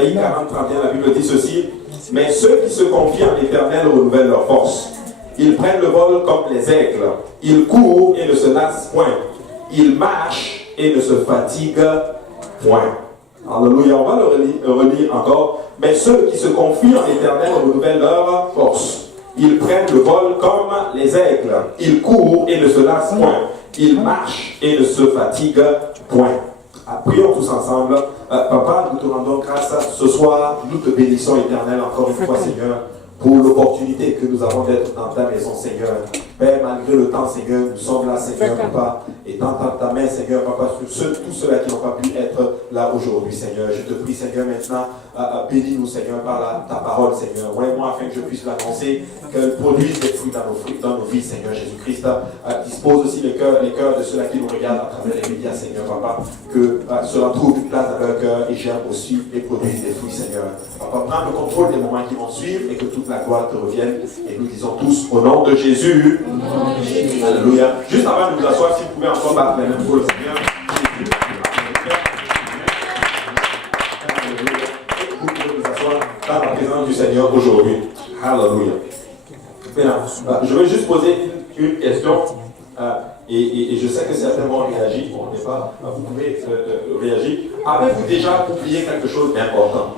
Ésaïe 40, 31, la Bible dit ceci. Mais ceux qui se confient en l'Éternel renouvellent leur force. Ils prennent le vol comme les aigles. Ils courent et ne se lassent point. Ils marchent et ne se fatiguent point. Alléluia. On va le relire encore. Mais ceux qui se confient en l'Éternel renouvellent leur force. Ils prennent le vol comme les aigles. Ils courent et ne se lassent point. Ils marchent et ne se fatiguent point. Prions tous ensemble. Papa, nous te rendons grâce ce soir. Nous te bénissons, Éternel, encore une fois, Seigneur, pour l'opportunité que nous avons d'être dans ta maison, Seigneur. Père, malgré le temps, Seigneur, nous sommes là, Seigneur, Papa, et tends ta main, Seigneur, Papa, sur tous ceux-là qui n'ont pas pu être là aujourd'hui, Seigneur. Je te prie, Seigneur, maintenant, bénis-nous, Seigneur, par ta parole, Seigneur. Ouais-moi, afin que je puisse l'annoncer, qu'elle produise des fruits dans nos vies, Seigneur Jésus-Christ. Dispose aussi les cœurs de ceux-là qui nous regardent à travers les médias, Seigneur, Papa, que cela trouve une place dans leur cœur et germe aussi et produise des fruits, Seigneur. Papa, prends le contrôle des moments qui vont suivre et que toute la gloire te revienne. Et nous disons tous au nom de Jésus. Alléluia. Juste avant de vous asseoir, si vous pouvez encore battre les mêmes pour le Seigneur. Vous pouvez vous asseoir dans la présence du Seigneur aujourd'hui. Alléluia. Maintenant, je vais juste poser une question. Et je sais que certains vont réagir. Bon, n'est pas, vous pouvez réagir. Avez-vous déjà oublié quelque chose d'important?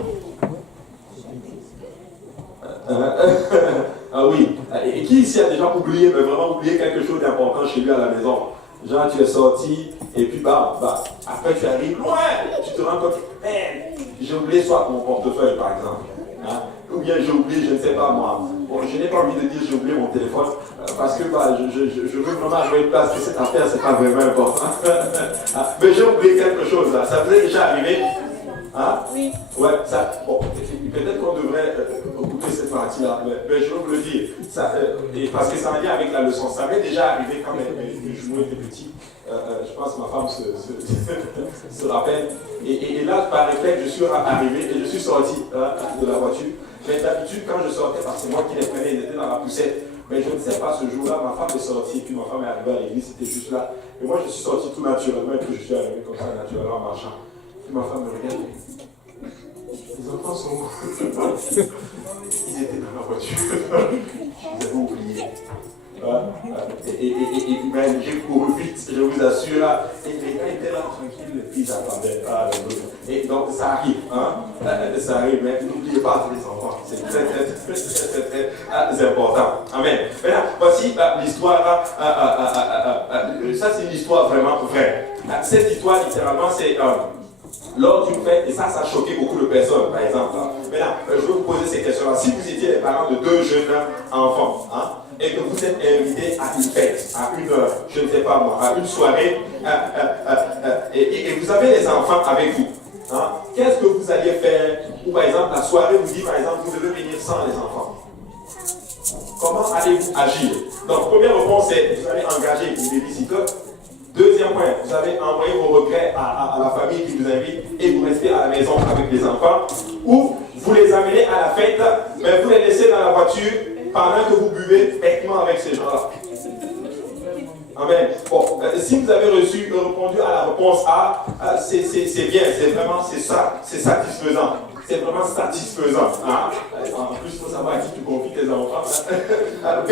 Ah oui. Et qui ici a déjà oublié, mais vraiment oublié quelque chose d'important chez lui à la maison? Genre, tu es sorti, et puis après tu arrives loin, tu te rends compte, j'ai oublié soit mon portefeuille par exemple, hein? Ou bien j'ai oublié, je ne sais pas moi. Bon, je n'ai pas envie de dire j'ai oublié mon téléphone, parce que je veux vraiment avoir une place, que cette affaire, c'est pas vraiment important. Mais j'ai oublié quelque chose là, ça vous est déjà arrivé? Hein? Oui. Ouais, ça. Bon, peut-être qu'on devrait couper cette partie-là, mais je vais vous le dire. Ça, parce que ça en lien avec la leçon. Ça m'est déjà arrivé quand mes jumeaux étaient petits. Je pense que ma femme se rappelle. Et là, par réflexe, je suis arrivé et je suis sorti de la voiture. Mais d'habitude, quand je sortais, parce que c'est moi qui les prenais, ils étaient dans la poussette. Mais je ne sais pas, ce jour-là, ma femme est sortie, et puis ma femme est arrivée à l'église, c'était juste là. Et moi, je suis sorti tout naturellement, et puis je suis arrivé comme ça, naturellement, en marchant. Puis ma femme me regarde. Les enfants sont où? Ils étaient dans la voiture. Je les avais oubliés. Et même j'ai couru vite, je vous assure. Et les gars étaient là tranquilles, puis ils attendaient. Et donc ça arrive, ça arrive, mais n'oubliez pas les enfants. C'est très important. Amen. Maintenant, voici l'histoire. Ça, c'est une histoire vraiment vraie. Cette histoire, littéralement, c'est lors d'une fête, et ça a choqué beaucoup de personnes, par exemple. Maintenant, je vais vous poser ces questions-là. Si vous étiez les parents de deux jeunes enfants, et que vous êtes invités à une fête, à une, je ne sais pas moi, à une soirée, et vous avez les enfants avec vous, qu'est-ce que vous alliez faire? Ou par exemple, la soirée vous dit, par exemple, vous devez venir sans les enfants. Comment allez-vous agir? Donc, première réponse, c'est vous allez engager une babysitter. Deuxième point, vous avez envoyé vos regrets à la famille qui vous invite et vous restez à la maison avec les enfants. Ou vous les amenez à la fête, mais vous les laissez dans la voiture pendant que vous buvez bêtement avec ces gens-là. Amen. Bon, si vous avez répondu à la réponse A, c'est bien, c'est satisfaisant. C'est vraiment satisfaisant. En plus, il faut savoir à qui tu confies tes enfants. B,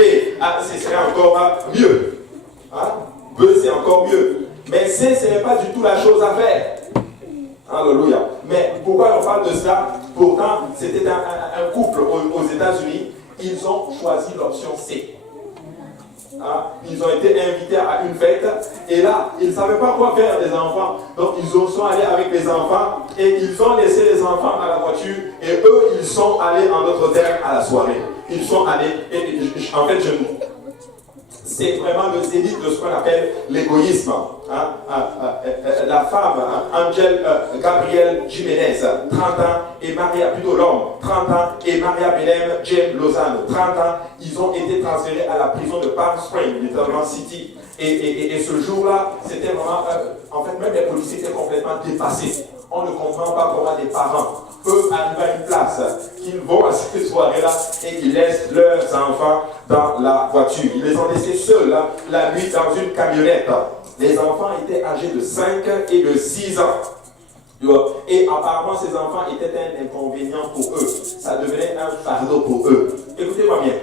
ce serait encore mieux. B, c'est encore mieux. Mais C, ce n'est pas du tout la chose à faire. Alléluia. Mais pourquoi on parle de cela? Pourtant, c'était un couple aux États-Unis. Ils ont choisi l'option C. Ils ont été invités à une fête. Et là, ils ne savaient pas quoi faire des enfants. Donc, ils sont allés avec les enfants. Et ils ont laissé les enfants à la voiture. Et eux, ils sont allés en d'autres termes à la soirée. Ils sont allés. En fait, c'est vraiment le zénith de ce qu'on appelle l'égoïsme. La femme, Angel Gabrielle Jiménez, 30 ans, et l'homme, 30 ans, et Maria Belém James Lozano, 30 ans, ils ont été transférés à la prison de Palm Springs, littéralement City. Et ce jour-là, c'était vraiment, en fait, même les policiers étaient complètement dépassés. On ne comprend pas comment des parents peuvent arriver à une place, qu'ils vont à cette soirée-là et qu'ils laissent leurs enfants dans la voiture. Ils les ont laissés seuls la nuit dans une camionnette. Les enfants étaient âgés de 5 et de 6 ans. Et apparemment, ces enfants étaient un inconvénient pour eux. Ça devenait un fardeau pour eux. Écoutez-moi bien.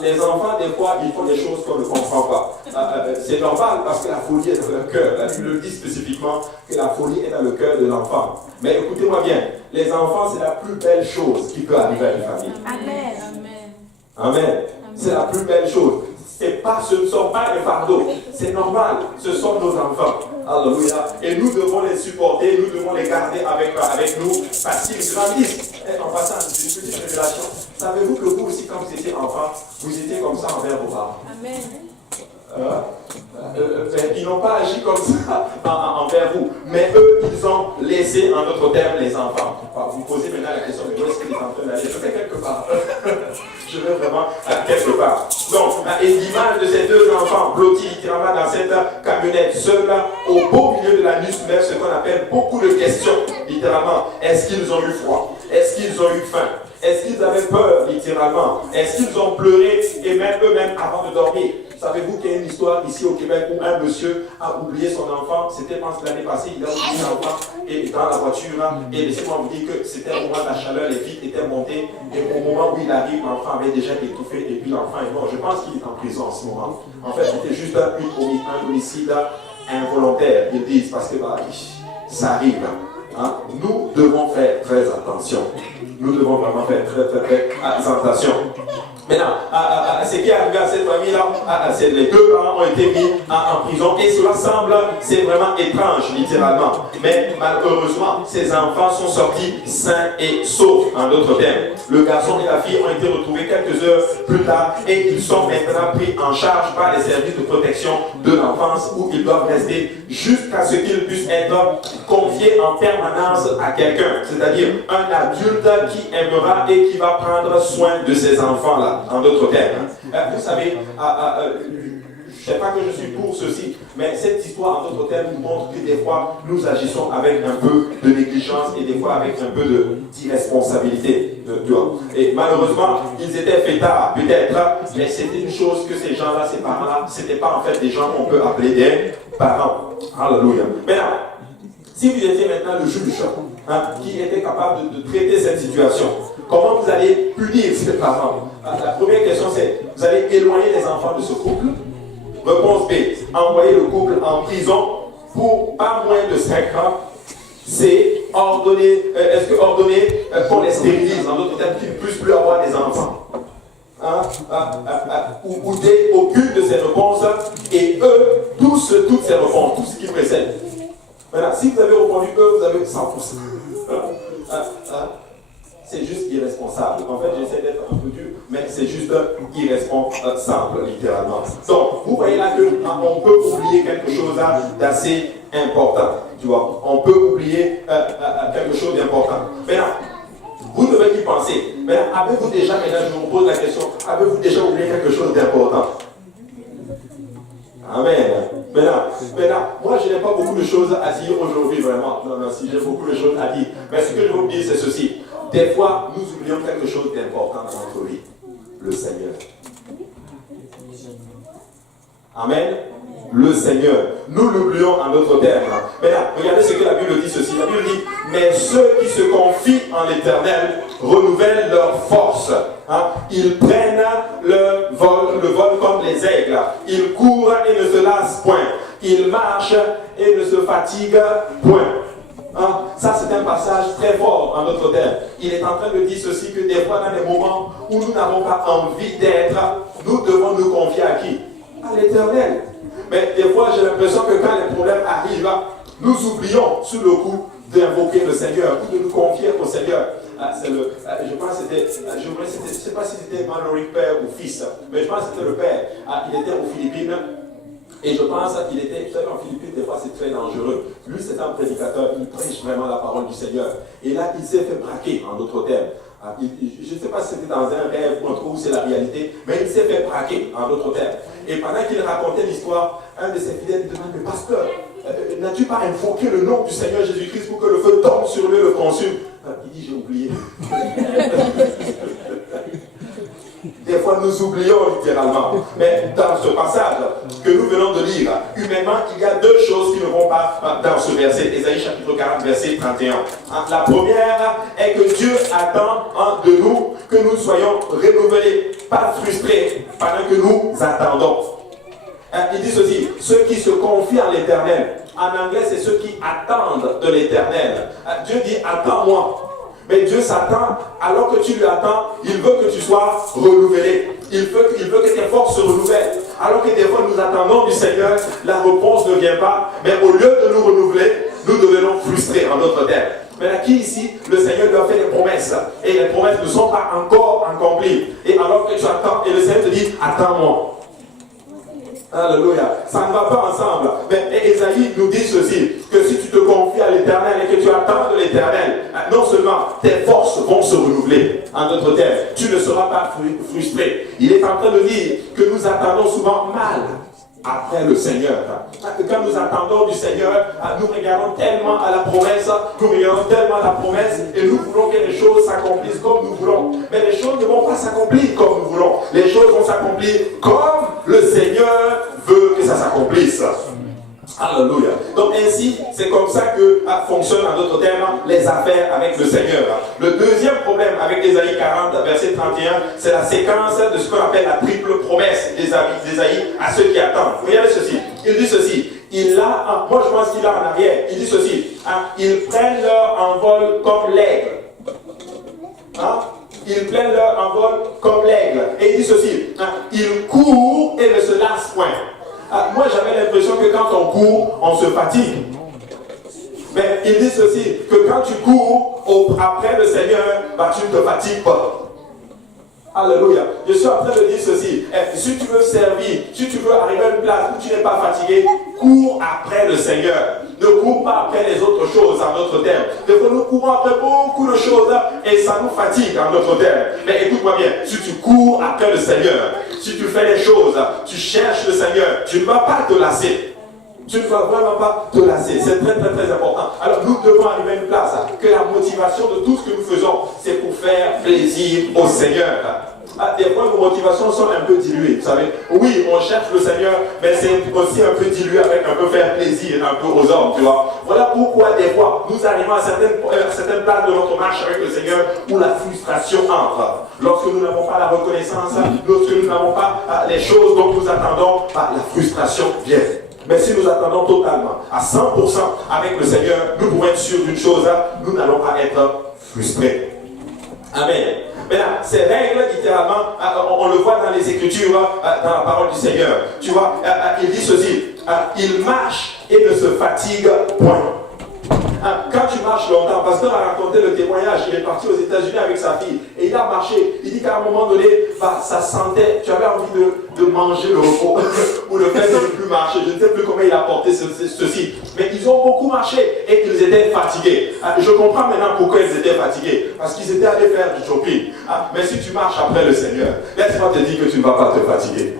Les enfants, des fois, ils font des choses qu'on ne comprend pas. C'est normal parce que la folie est dans le cœur. La Bible dit spécifiquement que la folie est dans le cœur de l'enfant. Mais écoutez-moi bien. Les enfants, c'est la plus belle chose qui peut arriver à une famille. Amen. Amen. C'est la plus belle chose. Ce ne sont pas des fardeaux. C'est normal. Ce sont nos enfants. Alléluia. Et nous devons les supporter, nous devons les garder avec nous parce qu'ils grandissent. Et en passant, une petite révélation. Savez-vous que vous aussi, quand vous étiez enfant, vous étiez comme ça envers vos parents? Amen. Ils n'ont pas agi comme ça envers vous. Mais eux, ils ont laissé, en d'autres termes, les enfants. Vous posez maintenant la question, mais où est-ce qu'il est en train d'aller? Je vais quelque part. Je vais vraiment quelque part. Donc, et l'image de ces deux enfants blottis littéralement dans cette camionnette seule, au beau milieu de la nuit, soulève ce qu'on appelle beaucoup de questions, littéralement. Est-ce qu'ils ont eu froid? Est-ce qu'ils ont eu faim? Est-ce qu'ils avaient peur, littéralement? Est-ce qu'ils ont pleuré, et même eux-mêmes avant de dormir? Savez-vous qu'il y a une histoire ici au Québec où un monsieur a oublié son enfant? C'était, je pense, l'année passée, il a oublié l'enfant et dans la voiture. Et laissez-moi vous dire que c'était au moment de la chaleur, les vitres étaient montées. Et au moment où il arrive, l'enfant avait déjà étouffé et puis l'enfant est mort. Je pense qu'il est en prison en ce moment. En fait, c'était juste un homicide involontaire, ils disent, parce que ça arrive. Hein? Nous devons faire très attention. Nous devons vraiment faire très attention. Maintenant, ce qui est arrivé à cette famille-là, c'est les deux parents ont été mis en prison et cela semble, c'est vraiment étrange, littéralement. Mais malheureusement, ces enfants sont sortis sains et saufs, en d'autres termes. Le garçon et la fille ont été retrouvés quelques heures plus tard et ils sont maintenant pris en charge par les services de protection de l'enfance où ils doivent rester jusqu'à ce qu'ils puissent être confiés en permanence à quelqu'un, c'est-à-dire un adulte qui aimera et qui va prendre soin de ces enfants-là. En d'autres termes. Vous savez, je ne sais pas que je suis pour ceci, mais cette histoire, en d'autres termes, nous montre que des fois, nous agissons avec un peu de négligence et des fois avec un peu d'irresponsabilité. Et malheureusement, ils étaient fêtards, peut-être, mais c'était une chose que ces gens-là, ces parents-là, ce n'étaient pas en fait des gens qu'on peut appeler des parents. Alléluia. Maintenant, si vous étiez maintenant le juge qui était capable de traiter cette situation, comment vous allez punir ces parents? La première question c'est, vous allez éloigner les enfants de ce couple. Réponse B, envoyer le couple en prison pour pas moins de 5 ans. C'est ordonner, ordonner qu'on les stérilise, en d'autres termes, qu'ils ne puissent plus avoir des enfants. Ou aucune de ces réponses, et eux, toutes ces réponses, tout ce qui précède. Maintenant, si vous avez répondu eux, vous avez 100%. C'est juste irresponsable. En fait, j'essaie d'être un peu dur, mais c'est juste irresponsable, littéralement. Donc, vous voyez là qu'on peut oublier quelque chose d'assez important. Tu vois, on peut oublier quelque chose d'important. Maintenant, vous devez y penser. Maintenant, avez-vous déjà, je vous pose la question, avez-vous déjà oublié quelque chose d'important? Amen. Maintenant, moi je n'ai pas beaucoup de choses à dire aujourd'hui, vraiment. Non, si j'ai beaucoup de choses à dire. Mais ce que je veux vous dire, c'est ceci. Des fois, nous oublions quelque chose d'important dans notre vie. Le Seigneur. Amen. Le Seigneur. Nous l'oublions en d'autres termes. Maintenant, regardez ce que la Bible dit ceci. La Bible dit, mais ceux qui se confient en l'Éternel renouvellent leur force. Ils prennent le vol comme les aigles. Ils courent et ne se lassent point. Ils marchent et ne se fatiguent point. Ça, c'est un passage très fort en d'autres termes. Il est en train de dire ceci, que des fois, dans des moments où nous n'avons pas envie d'être, nous devons nous confier à qui? À l'Éternel. Mais des fois, j'ai l'impression que quand les problèmes arrivent, nous oublions sous le coup d'invoquer le Seigneur ou de nous confier au Seigneur. Je pense que c'était, je ne sais pas si c'était Mallory père ou fils, mais je pense que c'était le père. Il était aux Philippines. Et je pense qu'il était, vous savez, en Philippines, des fois, c'est très dangereux. Lui, c'est un prédicateur, il prêche vraiment la parole du Seigneur. Et là, il s'est fait braquer, en d'autres termes. Je ne sais pas si c'était dans un rêve ou en tout cas où c'est la réalité, mais il s'est fait braquer, en d'autres termes. Et pendant qu'il racontait l'histoire, un de ses fidèles lui demande, mais pasteur, n'as-tu pas invoqué le nom du Seigneur Jésus-Christ pour que le feu tombe sur lui et le consume? Il dit, j'ai oublié. Des fois nous oublions littéralement. Mais dans ce passage que nous venons de lire, humainement, il y a deux choses qui ne vont pas dans ce verset, Ésaïe chapitre 40, verset 31. La première est que Dieu attend de nous que nous soyons renouvelés, pas frustrés pendant que nous attendons. Il dit ceci, ceux qui se confient en l'Éternel. En anglais, c'est ceux qui attendent de l'Éternel. Dieu dit, attends-moi. Mais Dieu s'attend, alors que tu lui attends, il veut que tu sois renouvelé. Il veut que tes forces se renouvellent. Alors que des fois nous attendons du Seigneur, la réponse ne vient pas. Mais au lieu de nous renouveler, nous devenons frustrés en notre terre. Mais là, qui ici, le Seigneur lui a fait des promesses. Et les promesses ne sont pas encore accomplies. Et alors que tu attends, et le Seigneur te dit, attends-moi. Alléluia. Ça ne va pas ensemble. Mais Ésaïe nous dit ceci, que si tu te confies à l'Éternel et que tu attends de l'Éternel, non seulement tes forces vont se renouveler en notre terre, tu ne seras pas frustré. Il est en train de dire que nous attendons souvent mal après le Seigneur. Quand nous attendons du Seigneur, nous regardons tellement à la promesse, et nous voulons que les choses s'accomplissent comme nous voulons. Mais les choses ne vont pas s'accomplir comme nous voulons. Les choses vont s'accomplir comme le Seigneur veut que ça s'accomplisse. Alléluia. Donc ainsi, c'est comme ça que fonctionnent en d'autres termes les affaires avec le Seigneur. Le deuxième problème avec Ésaïe 40, verset 31, c'est la séquence de ce qu'on appelle la triple promesse d'Ésaïe à ceux qui attendent. Regardez ceci. Il dit ceci. Moi je pense qu'il a en arrière. Il dit ceci. Ils prennent leur envol comme l'aigle. Ils prennent leur envol comme l'aigle. Et il dit ceci. Ils courent et ne se lassent point. Moi j'avais l'impression que quand on court, on se fatigue. Mais il dit ceci, que quand tu cours après le Seigneur, tu ne te fatigues pas. Alléluia. Je suis en train de dire ceci. Si tu veux servir, si tu veux arriver à une place où tu n'es pas fatigué, cours après le Seigneur. Ne cours pas après les autres choses en notre terme. Des fois, nous courons après beaucoup de choses et ça nous fatigue en notre terme. Mais écoute-moi bien, si tu cours après le Seigneur, si tu fais les choses, tu cherches le Seigneur, tu ne vas pas te lasser. Tu ne vas vraiment pas te lasser. C'est très très très important. Alors nous devons arriver à une place que la motivation de tout ce que nous faisons, c'est pour faire plaisir au Seigneur. Des fois, nos motivations sont un peu diluées, vous savez. Oui, on cherche le Seigneur, mais c'est aussi un peu dilué avec un peu faire plaisir un peu aux hommes, tu vois. Voilà pourquoi des fois, nous arrivons à certaines places de notre marche avec le Seigneur où la frustration entre. Lorsque nous n'avons pas la reconnaissance, lorsque nous n'avons pas les choses dont nous attendons, la frustration vient. Mais si nous attendons totalement, à 100% avec le Seigneur, nous pouvons être sûrs d'une chose, nous n'allons pas être frustrés. Amen. Maintenant, ces règles, littéralement, on le voit dans les Écritures, dans la parole du Seigneur. Tu vois, il dit ceci, il marche et ne se fatigue point. Quand tu marches longtemps, Pasteur a raconté le témoignage, il est parti aux États-Unis avec sa fille et il a marché. Il dit qu'à un moment donné, ça sentait, tu avais envie de manger le repos ou le fait de ne plus marcher. Je ne sais plus comment il a porté ceci. Mais ils ont beaucoup marché et ils étaient fatigués. Je comprends maintenant pourquoi ils étaient fatigués. Parce qu'ils étaient allés faire du shopping. Mais si tu marches après le Seigneur, laisse-moi te dire que tu ne vas pas te fatiguer.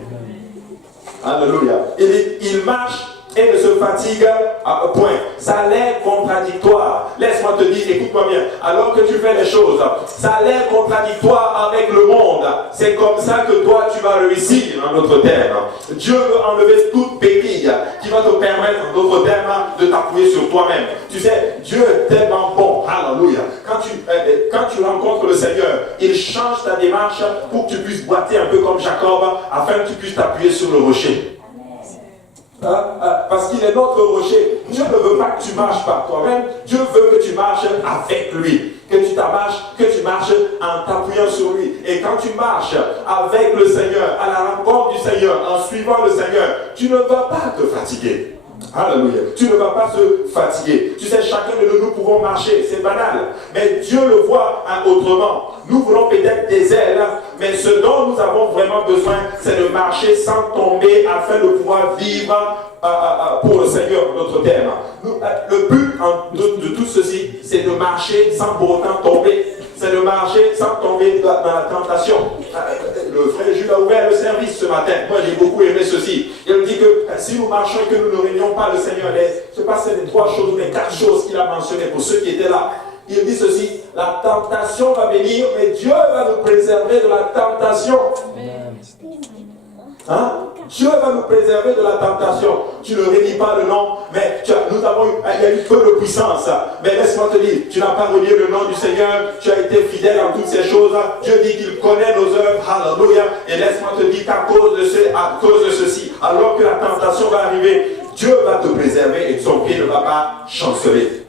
Alléluia. Il marche et ne se fatigue à point. Ça a l'air contradictoire. Laisse-moi te dire, écoute-moi bien, alors que tu fais les choses, ça a l'air contradictoire avec le monde. C'est comme ça que toi, tu vas réussir dans notre terme. Dieu veut enlever toute béquille qui va te permettre, dans d'autres termes, de t'appuyer sur toi-même. Tu sais, Dieu est tellement bon. Alléluia. Quand tu rencontres le Seigneur, il change ta démarche pour que tu puisses boiter un peu comme Jacob, afin que tu puisses t'appuyer sur le rocher. Parce qu'il est notre rocher. Dieu ne veut pas que tu marches par toi-même. Dieu veut que tu marches avec lui. Que tu marches en t'appuyant sur lui. Et quand tu marches avec le Seigneur, à la rencontre du Seigneur, en suivant le Seigneur, tu ne vas pas te fatiguer. Alléluia. Tu ne vas pas se fatiguer. Tu sais, chacun de nous pouvons marcher, c'est banal. Mais Dieu le voit autrement. Nous voulons peut-être des ailes, mais ce dont nous avons vraiment besoin, c'est de marcher sans tomber afin de pouvoir vivre pour le Seigneur, notre terme. Le but de tout ceci, c'est de marcher sans pour autant tomber. C'est de marcher sans tomber dans la tentation. Le frère Jules a ouvert le service ce matin. Moi, j'ai beaucoup aimé ceci. Il dit que si nous marchons et que nous ne réunions pas le Seigneur, je sais pas si c'est les 3 choses ou les 4 choses qu'il a mentionnées pour ceux qui étaient là. Il dit ceci, la tentation va venir, mais Dieu va nous préserver de la tentation. Amen. Hein? Dieu va nous préserver de la tentation. Tu ne réunis pas le nom, mais il y a eu peu de puissance. Mais laisse-moi te dire, tu n'as pas renié le nom du Seigneur, tu as été fidèle en toutes ces choses. Dieu dit qu'il connaît nos œuvres, alléluia. Et laisse-moi te dire qu'à cause de ceci, alors que la tentation va arriver, Dieu va te préserver et ton pied ne va pas chanceler.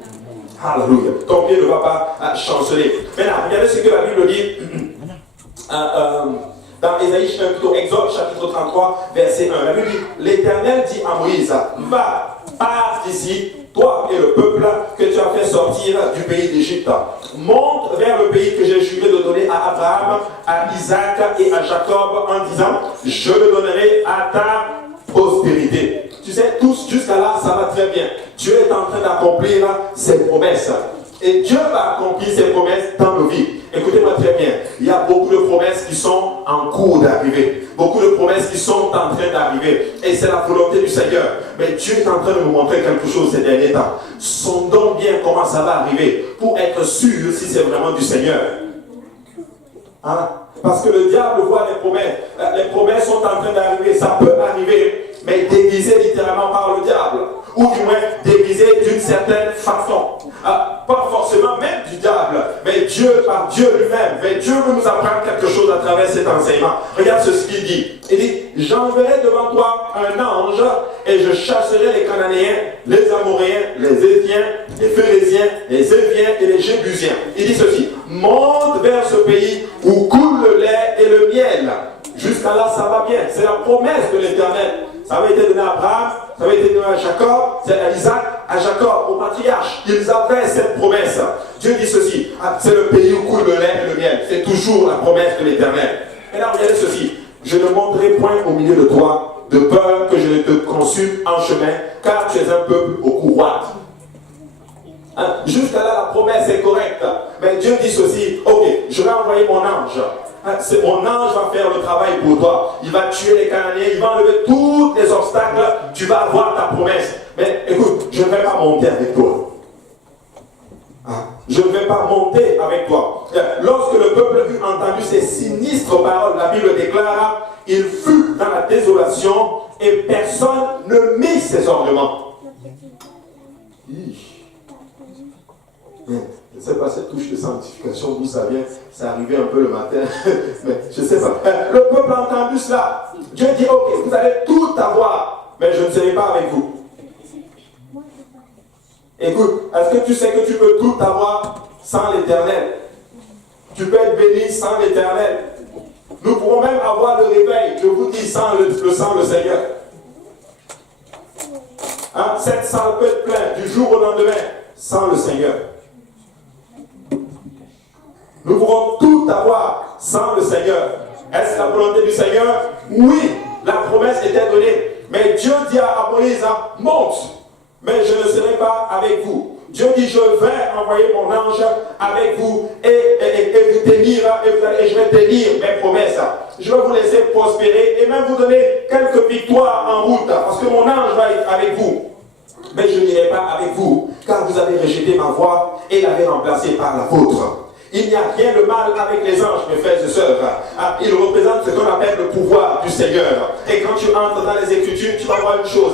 Alléluia. Ton pied ne va pas chanceler. Maintenant, regardez ce que la Bible dit. Dans Exode chapitre 33, verset 1, la Bible dit, l'Éternel dit à Moïse, va, pars d'ici, toi et le peuple que tu as fait sortir du pays d'Égypte. Monte vers le pays que j'ai juré de donner à Abraham, à Isaac et à Jacob en disant, je le donnerai à ta postérité. Tu sais, tous jusqu'à là, ça va très bien. Dieu est en train d'accomplir ses promesses. Et Dieu va accomplir ses promesses dans nos vies. Écoutez-moi très bien, il y a beaucoup de promesses qui sont en cours d'arriver. Beaucoup de promesses qui sont en train d'arriver. Et c'est la volonté du Seigneur. Mais Dieu est en train de nous montrer quelque chose ces derniers temps. Sondons bien comment ça va arriver pour être sûr si c'est vraiment du Seigneur. Hein? Parce que le diable voit les promesses. Les promesses sont en train d'arriver. Ça peut arriver, mais déguisé littéralement par le diable. Ou du moins déguisé d'une certaine façon. Pas forcément même du diable, mais Dieu par Dieu lui-même. Mais Dieu veut nous apprendre quelque chose à travers cet enseignement. Regarde ce qu'il dit. Il dit, j'enverrai devant toi un ange et je chasserai les Cananéens, les Amoréens, les Éthiens, les Phérésiens, les Éviens et les Jébusiens. Il dit ceci, monte vers ce pays où coule le lait et le miel. Jusqu'à là, ça va bien. C'est la promesse de l'Éternel. Ça avait été donné à Abraham, ça avait été donné à Jacob, c'est à Isaac, à Jacob, au patriarche. Ils avaient cette promesse. Dieu dit ceci, c'est le pays où coule le lait et le miel. C'est toujours la promesse de l'Éternel. Et là, regardez ceci. Je ne monterai point au milieu de toi, de peur que je ne te consume en chemin, car tu es un peuple au cou roide. Jusqu'à là, la promesse est correcte. Mais Dieu dit ceci, ok, je vais envoyer mon ange. Mon ange va faire le travail pour toi. Il va tuer les Cananéens, il va enlever tous les obstacles. Tu vas avoir ta promesse. Mais écoute, je ne vais pas monter avec toi. Je ne vais pas monter avec toi. Lorsque le peuple eut entendu ces sinistres paroles, la Bible déclare, il fut dans la désolation et personne ne mit ses ornements. Je ne sais pas cette touche de sanctification, d'où ça vient, c'est arrivé un peu le matin, mais je ne sais pas. Le peuple a entendu cela. Dieu dit, ok, vous allez tout avoir, mais je ne serai pas avec vous. Écoute, est-ce que tu sais que tu peux tout avoir sans l'Éternel? Tu peux être béni sans l'Éternel. Nous pourrons même avoir le réveil, je vous dis, sans le Seigneur. Cette salle peut être pleine du jour au lendemain sans le Seigneur. Nous pourrons tout avoir sans le Seigneur. Est-ce la volonté du Seigneur? Oui, la promesse était donnée. Mais Dieu dit à Moïse, monte, mais je ne serai pas avec vous. Dieu dit, je vais envoyer mon ange avec vous et vous tenir, et je vais tenir mes promesses. Je vais vous laisser prospérer et même vous donner quelques victoires en route, parce que mon ange va être avec vous. Mais je n'irai pas avec vous, car vous avez rejeté ma voix et l'avez remplacée par la vôtre. Il n'y a rien de mal avec les anges, mes frères et sœurs. Ils représentent ce qu'on appelle le pouvoir du Seigneur. Et quand tu entres dans les Écritures, tu vas voir une chose.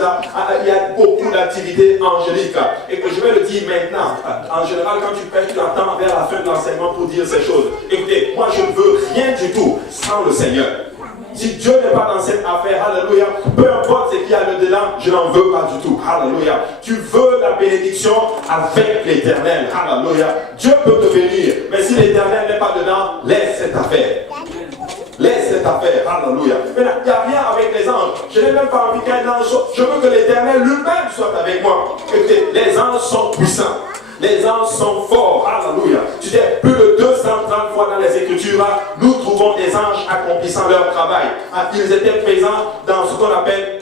Il y a beaucoup d'activités angéliques. Et que je vais le dire maintenant. En général, quand tu prêches, tu attends vers la fin de l'enseignement pour dire ces choses. Écoutez, moi je ne veux rien du tout sans le Seigneur. Si Dieu n'est pas dans cette affaire, alléluia, peu importe ce qu'il y a dedans, je n'en veux pas du tout, alléluia. Tu veux la bénédiction avec l'Éternel, alléluia. Dieu peut te bénir, mais si l'Éternel n'est pas dedans, laisse cette affaire. Laisse cette affaire, alléluia. Maintenant, il n'y a rien avec les anges. Je n'ai même pas envie qu'un ange soit. Je veux que l'Éternel lui-même soit avec moi. Écoutez, les anges sont puissants. Les anges sont forts, alléluia. Tu sais, plus de 230 fois dans les Écritures, nous trouvons des anges accomplissant leur travail. Ils étaient présents dans ce qu'on appelle,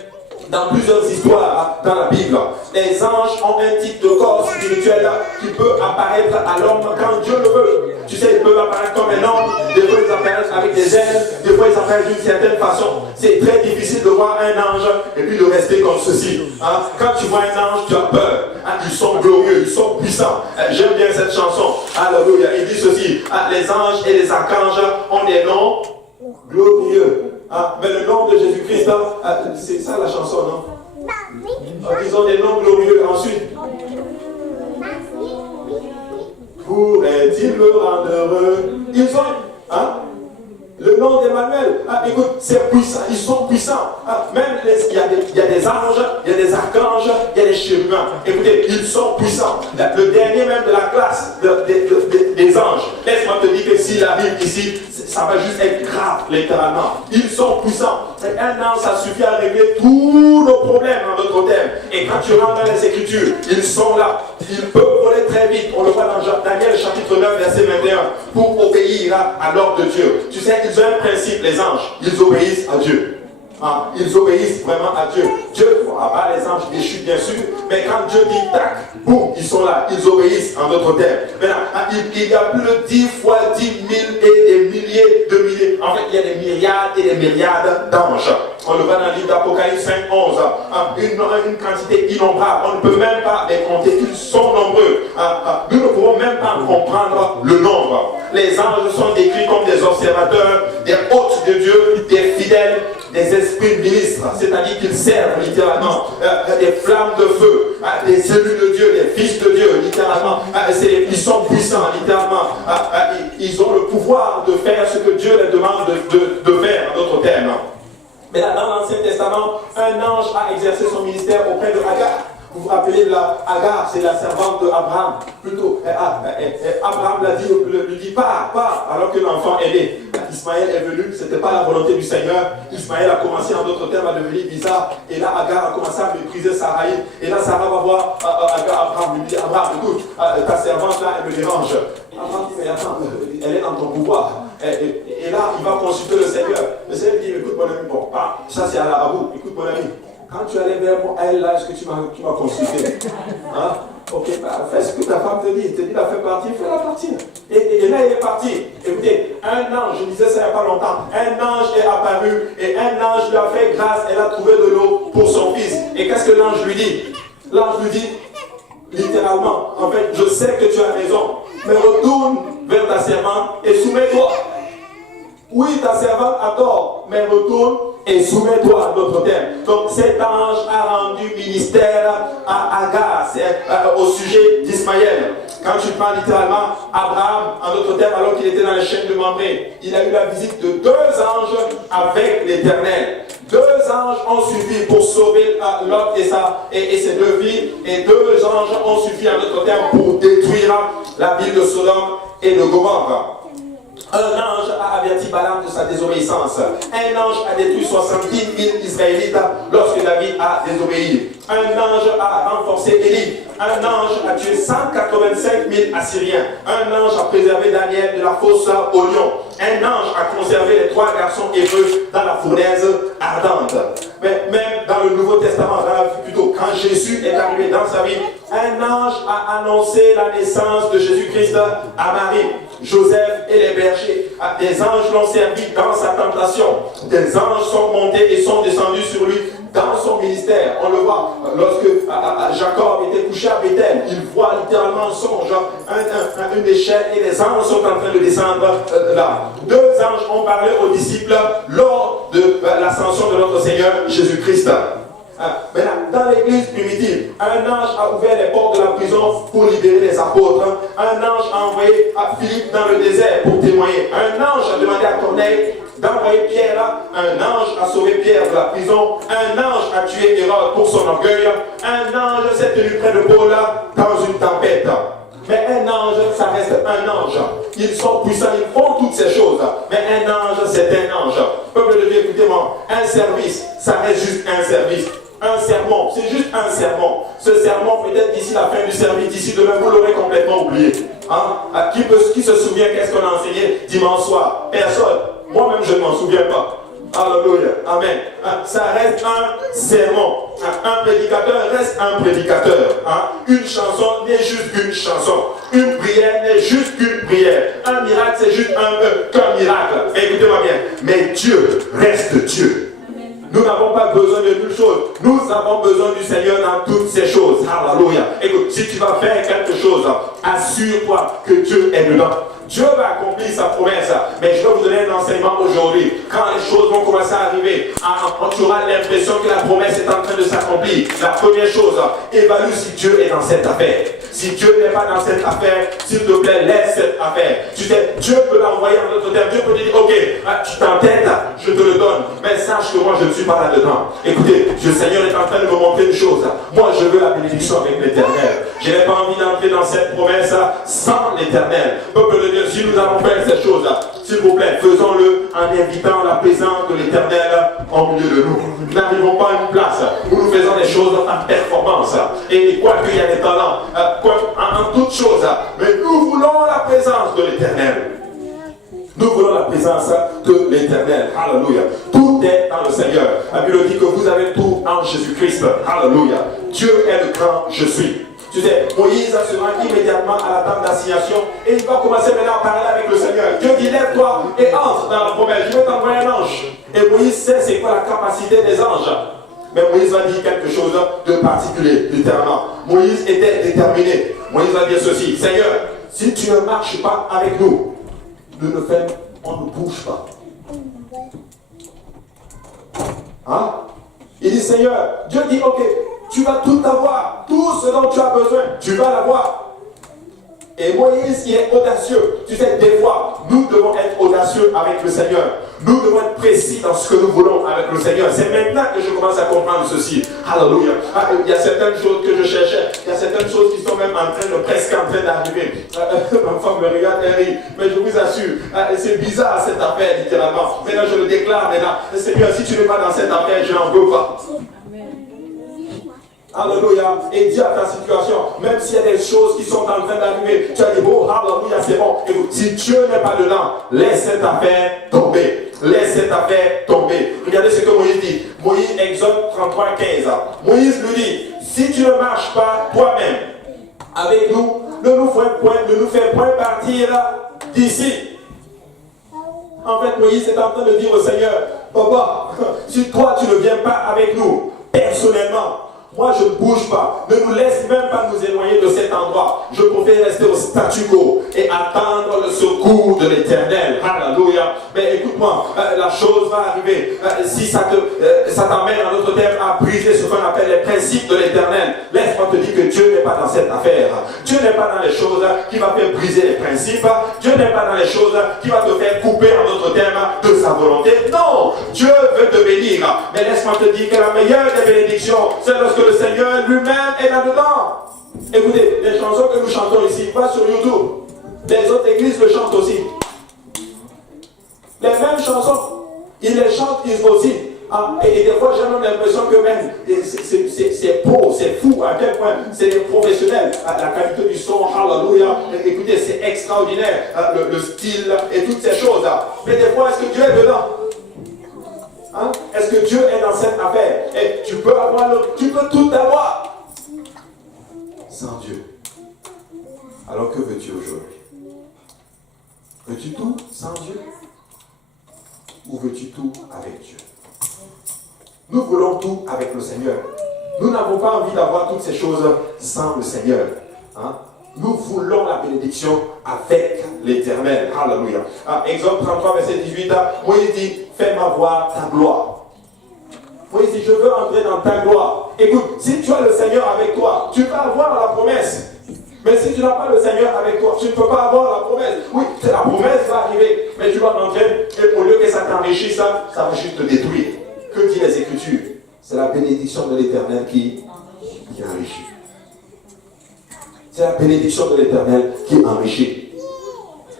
dans plusieurs histoires dans la Bible. Les anges ont un type de corps spirituel qui peut apparaître à l'homme quand Dieu le veut. Tu sais, ils peuvent apparaître comme un homme, des fois ils apparaissent avec des ailes, des fois ils apparaissent d'une certaine façon. C'est très difficile de voir un ange et puis de rester comme ceci. Quand tu vois un ange, tu as peur. Ils sont glorieux, ils sont puissants. J'aime bien cette chanson. Alléluia. Il dit ceci, les anges et les archanges ont des noms glorieux. Mais le nom de Jésus-Christ, c'est ça la chanson, non? Ils ont des noms glorieux ensuite. Pourrait-il me rendre heureux? Ils ont, le nom d'Emmanuel. Écoute, c'est puissant, ils sont puissants. Même il y a des anges, il y a des archanges, il y a des chérubins. Écoutez, ils sont puissants. Le dernier même de la classe des anges. Laisse-moi te dire que s'il arrive ici, ça va juste être grave, littéralement. Ils sont puissants. Un an, ça suffit à régler tous nos problèmes en notre thème. Et quand tu rentres dans les Écritures, ils sont là. Ils peuvent voler très vite. On le voit dans Daniel chapitre 9, verset 21. Pour obéir à l'ordre de Dieu. Tu sais, ils ont un principe, les anges. Ils obéissent à Dieu. Ils obéissent vraiment à Dieu. Dieu, pas les anges déchus bien sûr, mais quand Dieu dit tac, boum, ils sont là, ils obéissent en d'autres termes. Maintenant, il y a plus de 10 fois 10 000 et des milliers de milliers. En fait, il y a des myriades et des myriades d'anges. On le voit dans le livre d'Apocalypse 5, 11. Une quantité innombrable. On ne peut même pas les compter. Ils sont nombreux. Nous ne pouvons même pas comprendre le nombre. Les anges sont décrits comme des observateurs, des hôtes de Dieu, des fidèles, des esprits ministres, c'est-à-dire qu'ils servent littéralement des flammes de feu, des élus de Dieu, des fils de Dieu, littéralement. Ils sont puissants, littéralement. Ils ont le pouvoir de faire ce que Dieu les demande de faire, en d'autres termes. Mais là, dans l'Ancien Testament, un ange a exercé son ministère auprès de Agar. Vous vous rappelez de Agar, c'est la servante d'Abraham. Plutôt, Abraham lui dit pars, alors que l'enfant est né. Ismaël est venu, ce n'était pas la volonté du Seigneur. Ismaël a commencé en d'autres termes à devenir bizarre. Et là, Agar a commencé à mépriser Sarai. Et là, Sarah va voir Abraham, lui dit Abraham, écoute, ta servante là, elle me dérange. Abraham dit, mais attends, elle est dans ton pouvoir. Et là, il va consulter le Seigneur. Le Seigneur dit, écoute mon ami, bon, ça c'est à la Abou, écoute mon ami. Quand tu allais vers moi, elle, là, est-ce que tu m'as consulté? Ok, fais ce que ta femme te dit. Il te dit de la faire partir, fais-la partir. Et là, il est parti. Écoutez, un ange, je disais ça il n'y a pas longtemps, un ange est apparu et un ange lui a fait grâce. Elle a trouvé de l'eau pour son fils. Et qu'est-ce que l'ange lui dit? L'ange lui dit, littéralement, en fait, je sais que tu as raison, mais retourne vers ta servante et soumets-toi. Oui, ta servante a tort, mais retourne et soumets-toi à notre thème. Donc cet ange a rendu ministère à Agar, au sujet d'Ismaël. Quand tu prends littéralement Abraham, en d'autres termes, alors qu'il était dans les chaînes de Mamré, il a eu la visite de 2 anges avec l'Éternel. 2 anges ont suffi pour sauver Lot et ses 2 filles, et 2 anges ont suffi en d'autres termes pour détruire la ville de Sodome et de Gomorrhe. Un ange a averti Balaam de sa désobéissance. Un ange a détruit 70 000 Israélites lorsque David a désobéi. Un ange a renforcé Élie. Un ange a tué 185 000 Assyriens. Un ange a préservé Daniel de la fosse au lion. Un ange a conservé les 3 garçons hébreux dans la fournaise ardente. Mais même dans le Nouveau Testament, plutôt quand Jésus est arrivé dans sa vie, un ange a annoncé la naissance de Jésus-Christ à Marie. Joseph et les bergers, des anges l'ont servi dans sa tentation. Des anges sont montés et sont descendus sur lui dans son ministère. On le voit lorsque Jacob était couché à Bethel, il voit littéralement en songe une échelle et les anges sont en train de descendre là. 2 anges ont parlé aux disciples lors de l'ascension de notre Seigneur Jésus-Christ. Maintenant, dans l'église primitive, un ange a ouvert les portes de la prison pour libérer les apôtres. Un ange a envoyé Philippe dans le désert pour témoigner. Un ange a demandé à Corneille d'envoyer Pierre là. Un ange a sauvé Pierre de la prison. Un ange a tué Hérode pour son orgueil. Un ange s'est tenu près de Paul là, dans une tempête. Mais un ange, ça reste un ange. Ils sont puissants, ils font toutes ces choses. Mais un ange, c'est un ange. Peuple de Dieu, écoutez-moi, un service, ça reste juste un service. Un sermon, c'est juste un sermon. Ce sermon, peut-être d'ici la fin du service, d'ici demain, vous l'aurez complètement oublié. Qui se souvient qu'est-ce qu'on a enseigné dimanche soir? Personne. Moi-même, je ne m'en souviens pas. Alléluia. Amen. Ça reste un sermon. Un prédicateur reste un prédicateur. Une chanson n'est juste qu'une chanson. Une prière n'est juste qu'une prière. Un miracle, c'est juste qu'un miracle. Écoutez-moi bien. Mais Dieu reste Dieu. Nous n'avons pas besoin de nulle chose. Nous avons besoin du Seigneur dans toutes ces choses. Alléluia. Écoute, si tu vas faire quelque chose, assure-toi que Dieu est dedans. Dieu va accomplir sa promesse. Mais je vais vous donner un enseignement aujourd'hui. Quand les choses vont commencer à arriver, tu auras l'impression que la promesse est en train de s'accomplir. La première chose, évalue si Dieu est dans cette affaire. Si Dieu n'est pas dans cette affaire, s'il te plaît, laisse cette affaire. Tu sais, Dieu peut l'envoyer en d'autres termes. Dieu peut te dire, ok, tu t'entêtes, je te le donne. Mais sache que moi, je ne suis pas là-dedans. Écoutez, le Seigneur est en train de me montrer une chose. Moi, je veux la bénédiction avec l'Éternel. Je n'ai pas envie d'entrer dans cette promesse sans l'Éternel. Peuple de Dieu, si nous allons faire ces choses-là, s'il vous plaît, faisons-le en invitant la présence de l'Éternel en milieu de nous. Nous n'arrivons pas à une place où nous faisons des choses en performance. Et quoi qu'il y a des talents, en toutes choses, mais nous voulons la présence de l'Éternel. Nous voulons la présence de l'Éternel. Alléluia. Tout est dans le Seigneur. La Bible dit que vous avez tout en Jésus-Christ. Alléluia. Dieu est le grand je suis. Tu sais, Moïse se rend immédiatement à la table d'assignation et il va commencer maintenant à parler avec le Seigneur. Dieu dit, lève-toi et entre dans la promesse. Je vais t'envoyer un ange. Et Moïse sait c'est quoi la capacité des anges. Mais Moïse va dire quelque chose de particulier, littéralement. Moïse était déterminé. Moïse va dire ceci, Seigneur, si tu ne marches pas avec nous, on ne bouge pas. Hein? Il dit, Seigneur, Dieu dit, ok, tu vas tout avoir, tout ce dont tu as besoin, tu vas l'avoir. Et Moïse, il est audacieux. Tu sais, des fois, nous devons être audacieux avec le Seigneur. Nous devons être précis dans ce que nous voulons avec le Seigneur. C'est maintenant que je commence à comprendre ceci. Alléluia. Il y a certaines choses que je cherchais. Il y a certaines choses qui sont même presque en train d'arriver. Ma femme me regarde et rit. Mais je vous assure, c'est bizarre cette affaire, littéralement. Maintenant, je le déclare maintenant. Seigneur, si tu n'es pas dans cette affaire, je n'en veux pas. Alléluia. Et dis à ta situation, même s'il y a des choses qui sont en train d'arriver, tu as dit, oh, alléluia, c'est bon. Écoute, si Dieu n'est pas dedans, laisse cette affaire tomber. Laisse cette affaire tomber. Regardez ce que Moïse dit. Moïse, Exode 33, 15. Moïse lui dit, si tu ne marches pas toi-même avec nous, ne nous fais point partir d'ici. En fait, Moïse est en train de dire au Seigneur, Papa, si toi tu ne viens pas avec nous, personnellement, moi je ne bouge pas. Ne nous laisse même pas nous éloigner de cet endroit. Je préfère rester au statu quo et attendre le secours de l'Éternel. Alléluia. Mais écoute-moi, la chose va arriver. Si ça t'emmène en d'autres termes à briser ce qu'on appelle les principes de l'Éternel, laisse-moi te dire que Dieu n'est pas dans cette affaire. Dieu n'est pas dans les choses qui va faire briser les principes. Dieu n'est pas dans les choses qui va te faire couper en d'autres termes de sa volonté. Non, Dieu veut te bénir. Mais laisse-moi te dire que la meilleure des bénédictions, c'est lorsque le Seigneur lui-même est là-dedans. Écoutez, les chansons que nous chantons ici, pas sur YouTube. Les autres églises le chantent aussi. Les mêmes chansons, ils les chantent ils aussi. Et des fois, j'ai même l'impression que même c'est beau, c'est fou, à quel point c'est des professionnels. La qualité du son, hallelujah. Écoutez, c'est extraordinaire. Le style et toutes ces choses. Mais des fois, est-ce que Dieu est dedans? Hein? Est-ce que Dieu est dans cette affaire? Et tu peux tout avoir sans Dieu. Alors que veux-tu aujourd'hui? Veux-tu tout sans Dieu? Ou veux-tu tout avec Dieu? Nous voulons tout avec le Seigneur. Nous n'avons pas envie d'avoir toutes ces choses sans le Seigneur. Hein? Nous voulons la bénédiction avec l'Éternel. Alléluia. Exode 33, verset 18. Moïse dit, fais-moi voir ta gloire. Moïse dit, je veux entrer dans ta gloire. Écoute, si tu as le Seigneur avec toi, tu vas avoir la promesse. Mais si tu n'as pas le Seigneur avec toi, tu ne peux pas avoir la promesse. Oui, la promesse va arriver, mais tu vas rentrer et au lieu que ça t'enrichisse, ça va juste te détruire. Que dit les Écritures? C'est la bénédiction de l'Éternel qui enrichit. C'est la bénédiction de l'Éternel qui enrichit.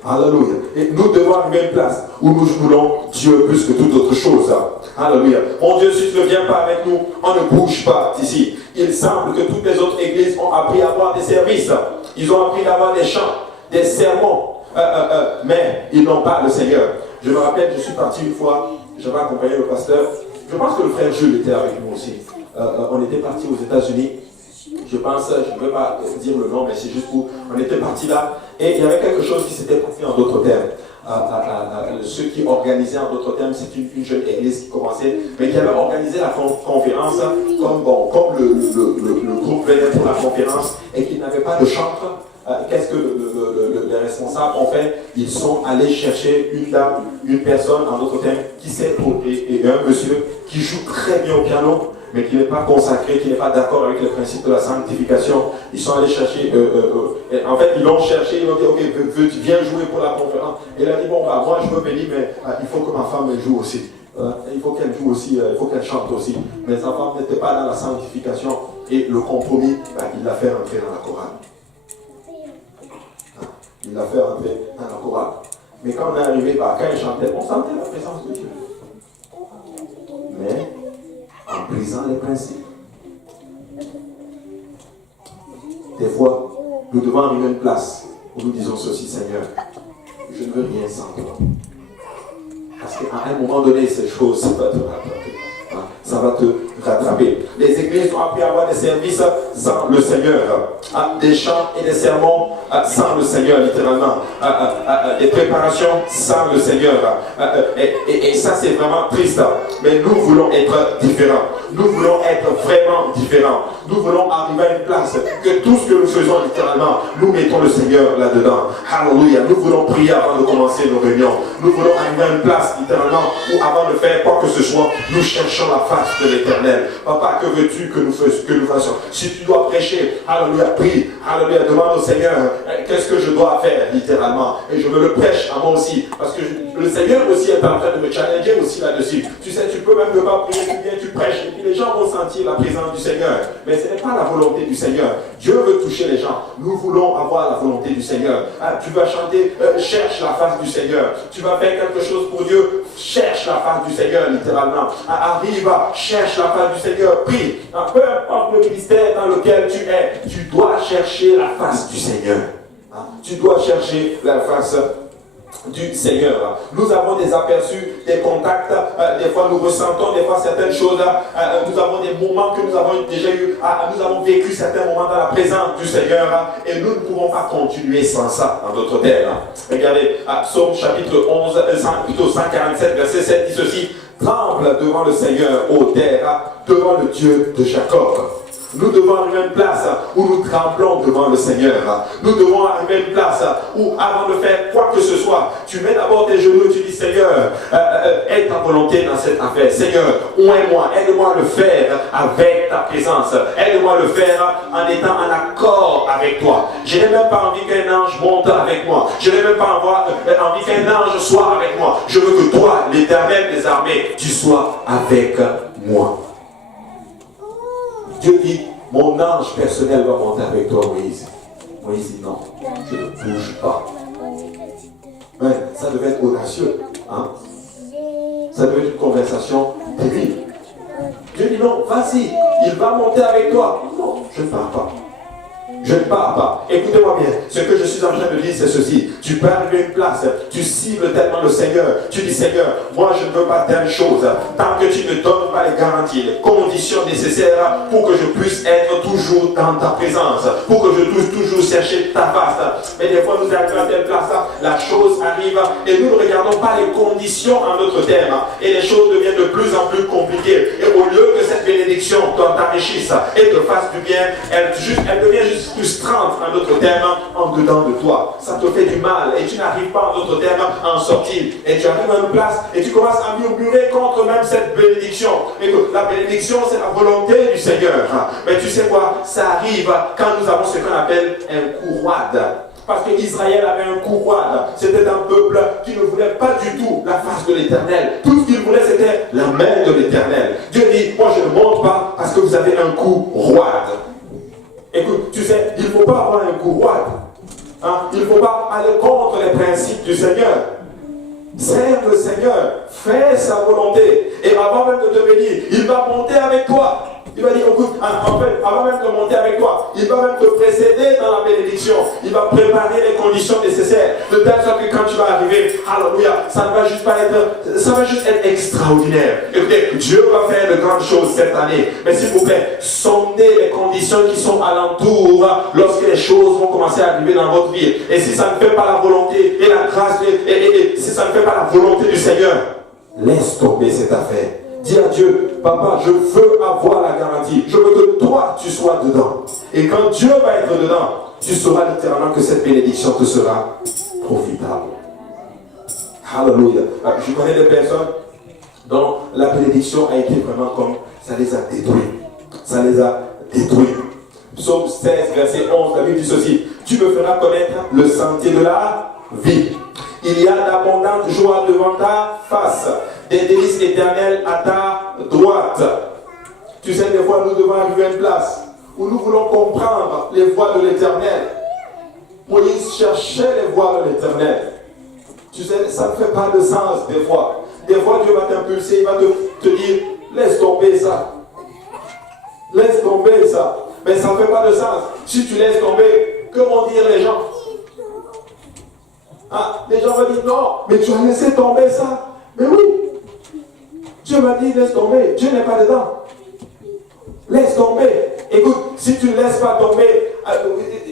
Alléluia. Et nous devons arriver à une place où nous voulons Dieu plus que toute autre chose. Alléluia. Mon Dieu, si tu ne viens pas avec nous, on ne bouge pas d'ici. Il semble que toutes les autres églises ont appris à avoir des services. Ils ont appris à avoir des chants, des sermons. Mais ils n'ont pas le Seigneur. Je me rappelle, je suis parti une fois, j'avais accompagné le pasteur. Je pense que le frère Jules était avec nous aussi. On était parti aux États-Unis. Je pense, je ne veux pas dire le nom, mais c'est juste où on était parti là. Et il y avait quelque chose qui s'était passé en d'autres termes. ceux qui organisaient, en d'autres termes, c'est une jeune église qui commençait, mais qui avait organisé la conférence comme le groupe venait pour la conférence et qui n'avait pas de chantre. Qu'est-ce que les responsables ont fait? Ils sont allés chercher une dame, une personne, en d'autres termes, qui sait, et un monsieur qui joue très bien au piano, mais qui n'est pas consacré, qui n'est pas d'accord avec le principe de la sanctification. Ils sont allés chercher, en fait, ils l'ont cherché, ils l'ont dit, ok, viens jouer pour la conférence. Et il a dit, bon, bah, moi je veux venir, mais il faut que ma femme joue aussi. Il faut qu'elle joue aussi, il faut qu'elle chante aussi. Mais sa femme n'était pas dans la sanctification. Et le compromis, il l'a fait rentrer dans la chorale. Il l'a fait rentrer dans la chorale. Mais quand on est arrivé, quand il chantait, on sentait la présence de Dieu. Mais en brisant les principes. Des fois, nous devons arriver à une place où nous disons ceci, Seigneur, je ne veux rien sans toi. Parce qu'à un moment donné, ces choses, ça va te rattraper. Ça va te rattraper. Les églises ont appris à avoir des services sans le Seigneur, des chants et des sermons sans le Seigneur, littéralement, des préparations sans le Seigneur. Et ça, c'est vraiment triste. Mais nous voulons être différents. Nous voulons être vraiment différents. Nous voulons arriver à une place que tout ce que nous faisons, littéralement, nous mettons le Seigneur là-dedans. Alléluia. Nous voulons prier avant de commencer nos réunions. Nous voulons arriver à une place, littéralement, où avant de faire quoi que ce soit, nous cherchons la face de l'Éternel. Papa, que veux-tu que nous fassions? Si tu dois prêcher, alléluia, prie, alléluia, demande au Seigneur, qu'est-ce que je dois faire, littéralement? Et je me le prêche à moi aussi, parce que le Seigneur aussi est en train de me challenger aussi là-dessus. Tu sais, tu peux même ne pas prier, tu viens, tu prêches, et puis les gens vont sentir la présence du Seigneur. Mais ce n'est pas la volonté du Seigneur. Dieu veut toucher les gens. Nous voulons avoir la volonté du Seigneur. Tu vas chanter, cherche la face du Seigneur. Tu vas faire quelque chose pour Dieu, cherche la face du Seigneur, littéralement. Arrive, cherche la face du Seigneur, prie. Peu importe le ministère dans lequel tu es, tu dois chercher la face du Seigneur. Tu dois chercher la face du Seigneur. Nous avons des aperçus, des contacts, des fois nous ressentons des fois certaines choses, nous avons des moments que nous avons déjà eu, nous avons vécu certains moments dans la présence du Seigneur et nous ne pouvons pas continuer sans ça, en d'autres termes. Regardez, Psaume chapitre 11, plutôt 147, verset 7 dit ceci: tremble devant le Seigneur, ô terre, devant le Dieu de Jacob. Nous devons arriver à une place où nous tremblons devant le Seigneur. Nous devons arriver à une place où, avant de faire quoi que ce soit, tu mets d'abord tes genoux et tu dis, Seigneur, aide ta volonté dans cette affaire. Seigneur, oins-moi, aide-moi à le faire avec ta présence. Aide-moi à le faire en étant en accord avec toi. Je n'ai même pas envie qu'un ange monte avec moi. Je n'ai même pas envie qu'un ange soit avec moi. Je veux que toi, l'Éternel des armées, tu sois avec moi. Dieu dit, mon ange personnel va monter avec toi, Moïse. Moïse dit, non, je ne bouge pas. Ouais, ça devait être audacieux. Hein? Ça devait être une conversation terrible. Dieu dit, non, vas-y, il va monter avec toi. Non, je ne pars pas. Je ne pars pas. Écoutez-moi bien. Ce que je suis en train de dire, c'est ceci. Tu peux arriver à une place, tu cibles tellement le Seigneur. Tu dis, Seigneur, moi je ne veux pas telle chose. Tant que tu ne donnes pas les garanties, les conditions nécessaires pour que je puisse être toujours dans ta présence, pour que je puisse toujours chercher ta face. Mais des fois, nous arrivons à telle place, la chose arrive et nous ne regardons pas les conditions en notre terme. Et les choses deviennent de plus en plus compliquées. Et au lieu que cette bénédiction t'enrichisse et te fasse du bien, elle devient juste frustrante en d'autres termes en dedans de toi. Ça te fait du mal et tu n'arrives pas en d'autres termes à en sortir. Et tu arrives à une place et tu commences à murmurer contre même cette bénédiction. Et que la bénédiction, c'est la volonté du Seigneur. Mais tu sais quoi? Ça arrive quand nous avons ce qu'on appelle un coup roide. Parce qu'Israël avait un coup roide. C'était un peuple qui ne voulait pas du tout la face de l'Éternel. Tout ce qu'il voulait, c'était la main de l'Éternel. Dieu dit, moi je ne monte pas parce que vous avez un coup roide. Écoute, tu sais, il ne faut pas avoir un coup roide. Il ne faut pas aller contre les principes du Seigneur. Serve le Seigneur, fais sa volonté. Et avant même de te bénir, il va monter avec toi. Il va dire, écoute, en fait, avant même de monter avec toi, il va même te précéder dans la bénédiction. Il va préparer les conditions nécessaires. De telle sorte que quand tu vas arriver, alléluia, ça ne va juste pas être, ça va juste être extraordinaire. Écoutez, Dieu va faire de grandes choses cette année. Mais s'il vous plaît, sondez les conditions qui sont alentour lorsque les choses vont commencer à arriver dans votre vie. Et si ça ne fait pas la volonté et la grâce, et si ça ne fait pas la volonté du Seigneur, laisse tomber cette affaire. Dis à Dieu, papa, je veux avoir la garantie. Je veux que toi, tu sois dedans. Et quand Dieu va être dedans, tu sauras littéralement que cette bénédiction te sera profitable. Alléluia. Je connais des personnes dont la bénédiction a été vraiment comme ça les a détruits. Ça les a détruits. Psaume 16, verset 11, la Bible dit ceci. Tu me feras connaître le sentier de la vie. Il y a d'abondantes joies devant ta face, des délices éternelles à ta droite. Tu sais, des fois, nous devons arriver à une place où nous voulons comprendre les voies de l'Éternel. Moïse cherchait les voies de l'Éternel. Tu sais, ça ne fait pas de sens des fois. Des fois, Dieu va t'impulser, il va te dire, laisse tomber ça. Laisse tomber ça. Mais ça ne fait pas de sens. Si tu laisses tomber, que vont dire les gens? Ah, les gens vont dire, non, mais tu as laissé tomber ça. Mais oui. Dieu m'a dit, laisse tomber. Dieu n'est pas dedans. Laisse tomber. Écoute, si tu ne laisses pas tomber,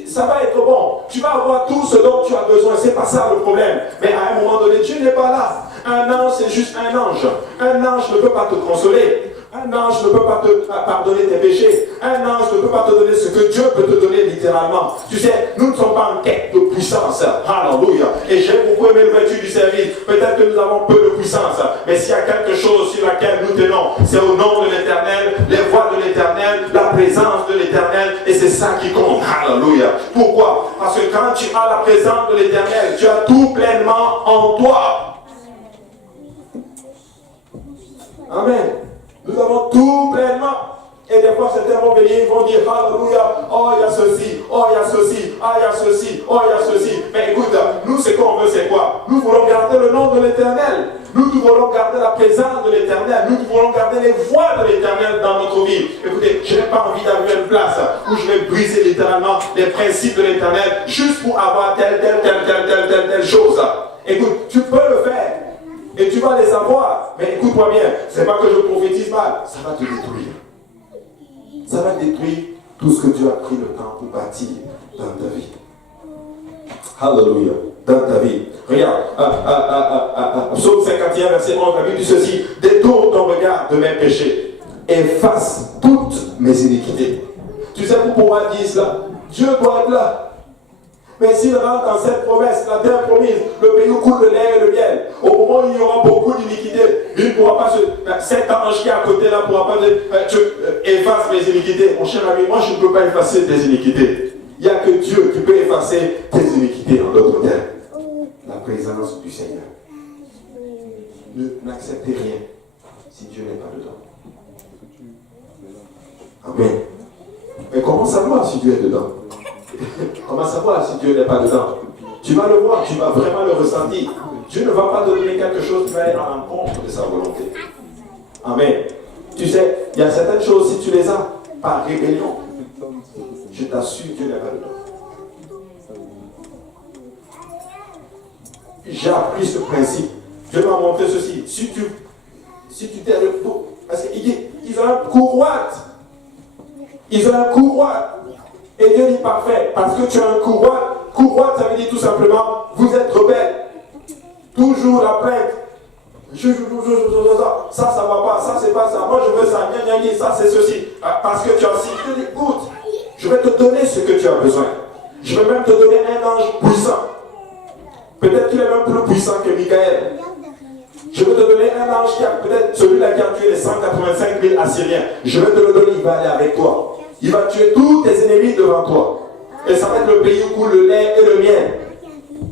ça va être bon. Tu vas avoir tout ce dont tu as besoin. C'est pas ça le problème. Mais à un moment donné, Dieu n'est pas là. Un ange, c'est juste un ange. Un ange ne peut pas te consoler. Un ange ne peut pas te pardonner tes péchés. Un ange ne peut pas te donner ce que Dieu peut te donner littéralement. Tu sais, nous ne sommes pas en quête de puissance. Alléluia. Et j'ai beaucoup aimé le vertu du service. Peut-être que nous avons peu de puissance. Mais s'il y a quelque chose sur laquelle nous tenons, c'est au nom de l'Éternel, les voies de l'Éternel, la présence de l'Éternel. Et c'est ça qui compte. Alléluia. Pourquoi? Parce que quand tu as la présence de l'Éternel, tu as tout pleinement en toi. Amen. Nous avons tout pleinement. Et des fois, certains vont venir, ils vont dire, alléluia, oh, il y a ceci, oh, il y a ceci, ah, il y a ceci, oh, il y a ceci. Mais écoute, nous, ce qu'on veut, c'est quoi? Nous voulons garder le nom de l'Éternel. Nous voulons garder la présence de l'Éternel. Nous voulons garder les voies de l'Éternel dans notre vie. Écoutez, je n'ai pas envie d'avoir une place où je vais briser littéralement les principes de l'Éternel juste pour avoir telle chose. Écoute, tu peux le faire. Et tu vas les avoir. Mais écoute-moi bien, c'est pas que je prophétise mal, ça va te détruire. Ça va détruire tout ce que Dieu a pris le temps pour bâtir dans ta vie. Alléluia. Dans ta vie. Regarde, Psaume 51, verset 11, la Bible dit ceci. Détourne ton regard de mes péchés. Efface toutes mes iniquités. Tu sais pour pouvoir dire cela, Dieu doit être là. Mais s'il rentre dans cette promesse, la terre promise, le pays où coule le lait et le miel, au moment où il y aura beaucoup d'iniquités, il ne pourra pas cet ange qui est à côté là ne pourra pas dire, tu effaces mes iniquités. Mon cher ami, moi je ne peux pas effacer tes iniquités. Il n'y a que Dieu qui peut effacer tes iniquités en d'autres termes. La présence du Seigneur. N'acceptez rien si Dieu n'est pas dedans. Amen. Mais comment savoir si Dieu est dedans? Comment savoir si Dieu n'est pas dedans? Tu vas le voir, tu vas vraiment le ressentir. Dieu ne va pas te donner quelque chose qui va être à l'encontre de sa volonté. Amen. Tu sais, il y a certaines choses, si tu les as par rébellion, je t'assure, Dieu n'est pas dedans. J'ai appris ce principe. Dieu m'a montré ceci. Si tu t'es le dos, parce qu'ils ont un courroie. Ils ont un courroie. Et Dieu dit parfait, parce que tu as un courroie. Courroie, ça veut dire tout simplement, vous êtes rebelle. Toujours la plainte. Ça va pas, ça c'est pas ça. Moi je veux ça, ça c'est ceci. Parce que tu as si. Je dis, écoute, je vais te donner ce que tu as besoin. Je vais même te donner un ange puissant. Peut-être qu'il est même plus puissant que Michael. Je vais te donner un ange qui a peut-être celui-là qui a tué les 185 000 Assyriens. Je vais te le donner, il va aller avec toi. Il va tuer tous tes ennemis devant toi. Et ça va être le pays où coule le lait et le miel.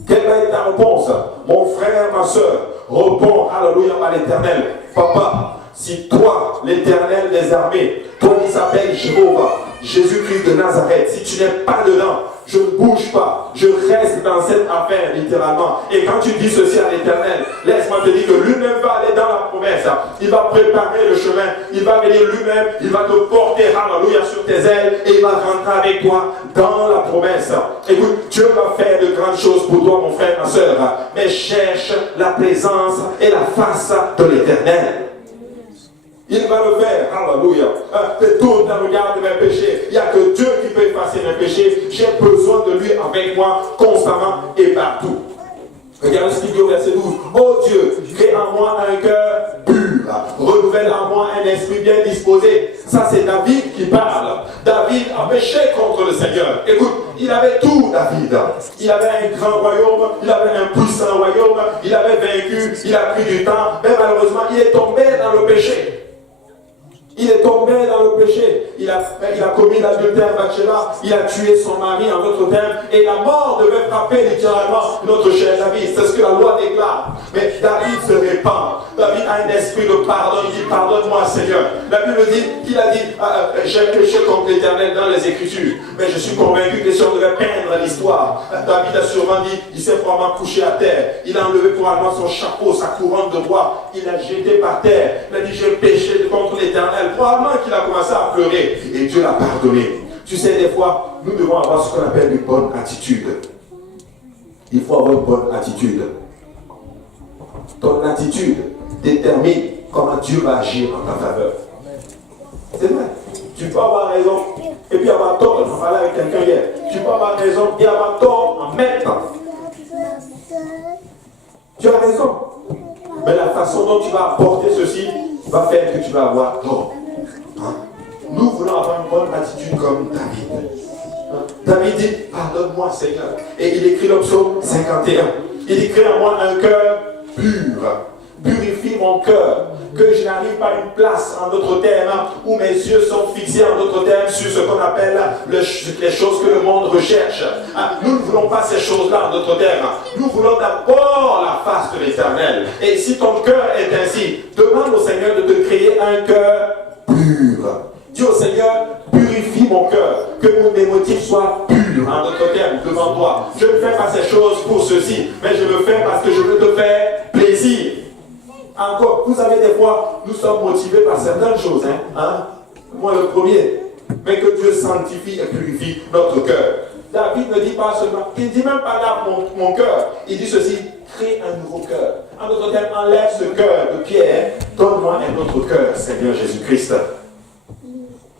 Quelle va être ta réponse? Mon frère, ma soeur, réponds, alléluia, à l'Éternel. Papa, si toi, l'Éternel des armées, toi qui s'appelles Jéhovah, Jésus-Christ de Nazareth. Si tu n'es pas dedans, je ne bouge pas. Je reste dans cette affaire, littéralement. Et quand tu dis ceci à l'Éternel, laisse-moi te dire que lui-même va aller dans la promesse. Il va préparer le chemin. Il va venir lui-même. Il va te porter, alléluia, sur tes ailes. Et il va rentrer avec toi dans la promesse. Écoute, Dieu va faire de grandes choses pour toi, mon frère, ma soeur. Mais cherche la présence et la face de l'Éternel. Il va le faire, alléluia. Tourne le regard de mes péchés. Il n'y a que Dieu qui peut effacer mes péchés. J'ai besoin de lui avec moi constamment et partout. Regarde ce qu'il dit au verset 12. Oh Dieu, crée en moi un cœur pur. Renouvelle en moi un esprit bien disposé. Ça, c'est David qui parle. David a péché contre le Seigneur. Écoute, il avait tout, David. Il avait un grand royaume. Il avait un puissant royaume. Il avait vaincu. Il a pris du temps. Mais malheureusement, il est tombé dans le péché. Il est tombé dans le péché. Il a commis l'adultère Bathsheba. Il a tué son mari, en d'autres termes. Et la mort devait frapper littéralement notre cher David. C'est ce que la loi déclare. Mais David se répand. David a un esprit de pardon. Il dit, pardonne-moi, Seigneur. La Bible dit qu'il a dit, j'ai péché contre l'Éternel dans les Écritures. Mais je suis convaincu que si on devait peindre l'histoire, David a sûrement dit, il s'est probablement couché à terre. Il a enlevé probablement son chapeau, sa couronne de bois. Il l'a jeté par terre. Il a dit, j'ai péché contre l'Éternel. Probablement qu'il a commencé à pleurer et Dieu l'a pardonné. Tu sais, des fois, nous devons avoir ce qu'on appelle une bonne attitude. Il faut avoir une bonne attitude. Ton attitude détermine comment Dieu va agir en ta faveur. C'est vrai. Tu peux avoir raison et puis avoir tort. J'en parlais avec quelqu'un hier. Tu peux avoir raison et avoir tort en même temps. Tu as raison. Mais la façon dont tu vas apporter ceci va faire que tu vas avoir tort. Nous voulons avoir une bonne attitude comme David. David dit, pardonne-moi Seigneur. Et il écrit le psaume 51. Il écrit en moi un cœur pur. Purifie mon cœur. Que je n'arrive pas à une place, en d'autres termes, où mes yeux sont fixés, en d'autres termes, sur ce qu'on appelle les choses que le monde recherche. Nous ne voulons pas ces choses-là, en d'autres termes. Nous voulons d'abord la face de l'Éternel. Et si ton cœur est ainsi, demande au Seigneur de te créer un cœur pur. Dis au Seigneur, purifie mon cœur, que mes motifs soient purs, en d'autres termes, devant toi. Je ne fais pas ces choses pour ceci, mais je le fais parce que je veux te faire plaisir. Encore, vous savez, des fois, nous sommes motivés par certaines choses, Moi le premier, mais que Dieu sanctifie et purifie notre cœur. David ne dit pas seulement, il ne dit même pas là mon cœur, il dit ceci, crée un nouveau cœur. En d'autres termes, enlève ce cœur de pierre, donne-moi un autre cœur, Seigneur Jésus-Christ.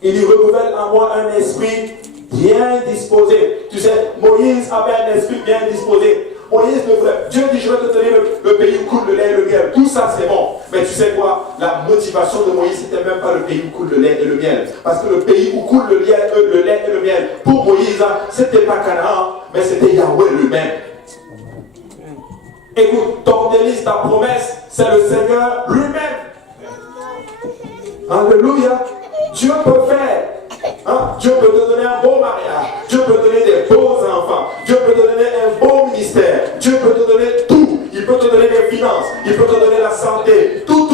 Il y renouvelle en moi un esprit bien disposé. Tu sais, Moïse avait un esprit bien disposé. Moïse ne voulait. Dieu dit, je vais te donner le pays où coule le lait et le miel. Tout ça, c'est bon. Mais tu sais quoi? La motivation de Moïse, c'était même pas le pays où coule le lait et le miel. Parce que le pays où coule le lait et le miel, pour Moïse, c'était pas Canaan, mais c'était Yahweh lui-même. Écoute, ton délice, ta promesse, c'est le Seigneur lui-même. Alléluia. Dieu peut faire. Dieu peut te donner un beau mariage. Dieu peut te donner des beaux enfants. Dieu peut te donner un beau ministère. Dieu peut te donner tout. Il peut te donner des finances. Il peut te donner la santé. Tout.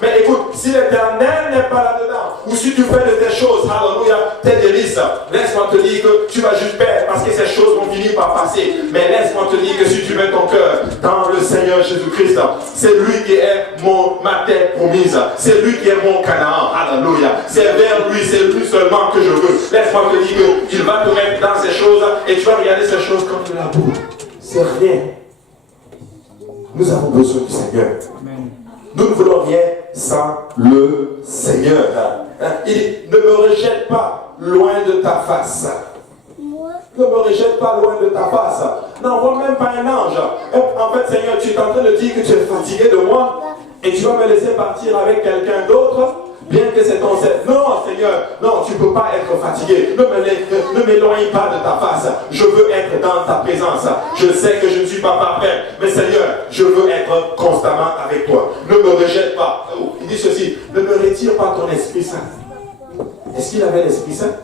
Mais écoute, si l'Éternel n'est pas là-dedans, ou si tu fais de tes choses, alléluia, tes délices, laisse-moi te dire que tu vas juste perdre parce que ces choses vont finir par passer. Mais laisse-moi te dire que si tu mets ton cœur dans le Seigneur Jésus-Christ, c'est lui qui est ma terre promise. C'est lui qui est mon Canaan. Alléluia. C'est vers lui, c'est lui seulement que je veux. Laisse-moi te dire qu'il va te mettre dans ces choses et tu vas regarder ces choses comme de la boue. C'est rien. Nous avons besoin du Seigneur. Amen. Nous ne voulons rien sans le Seigneur. Il dit, ne me rejette pas loin de ta face. Ne me rejette pas loin de ta face. N'envoie même pas un ange. En fait, Seigneur, tu es en train de dire que tu es fatigué de moi et tu vas me laisser partir avec quelqu'un d'autre, bien que c'est ton Seigneur. Non, Seigneur, non, tu ne peux pas être fatigué. Ne m'éloigne pas de ta face. Je veux être dans ta présence. Je sais que je ne suis pas parfait, mais Seigneur, je veux être constamment avec toi. Ne me rejette pas. Il dit ceci, ne me retire pas ton Esprit Saint. Est-ce qu'il avait l'Esprit Saint?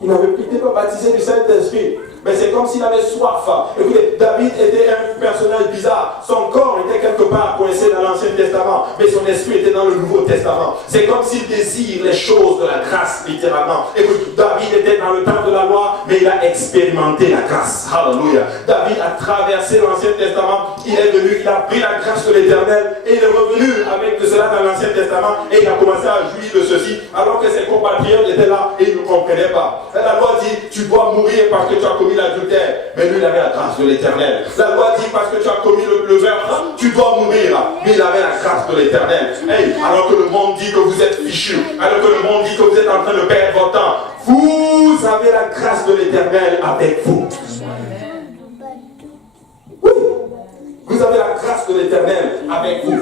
Il n'avait plus été baptisé du Saint-Esprit. Mais c'est comme s'il avait soif. Écoutez, David était un personnage bizarre. Son corps était quelque part coincé dans l'Ancien Testament, mais son esprit était dans le Nouveau Testament. C'est comme s'il désire les choses de la grâce, littéralement. Écoute, David était dans le temps de la loi, mais il a expérimenté la grâce. Alléluia. David a traversé l'Ancien Testament, il est venu, il a pris la grâce de l'Éternel, et il est revenu avec de cela dans l'Ancien Testament, et il a commencé à jouir de ceci, alors que ses compatriotes étaient là et ils ne comprenaient pas. La loi dit, tu dois mourir parce que tu as commis l'adultère. Mais lui, il avait la grâce de l'Éternel. La loi dit, parce que tu as commis le meurtre, tu dois mourir. Mais il avait la grâce de l'Éternel. Hey, alors que le monde dit que vous êtes fichu, alors que le monde dit que vous êtes en train de perdre votre temps, vous avez la grâce de l'Éternel avec vous. Oui. Vous avez la grâce de l'Éternel avec vous.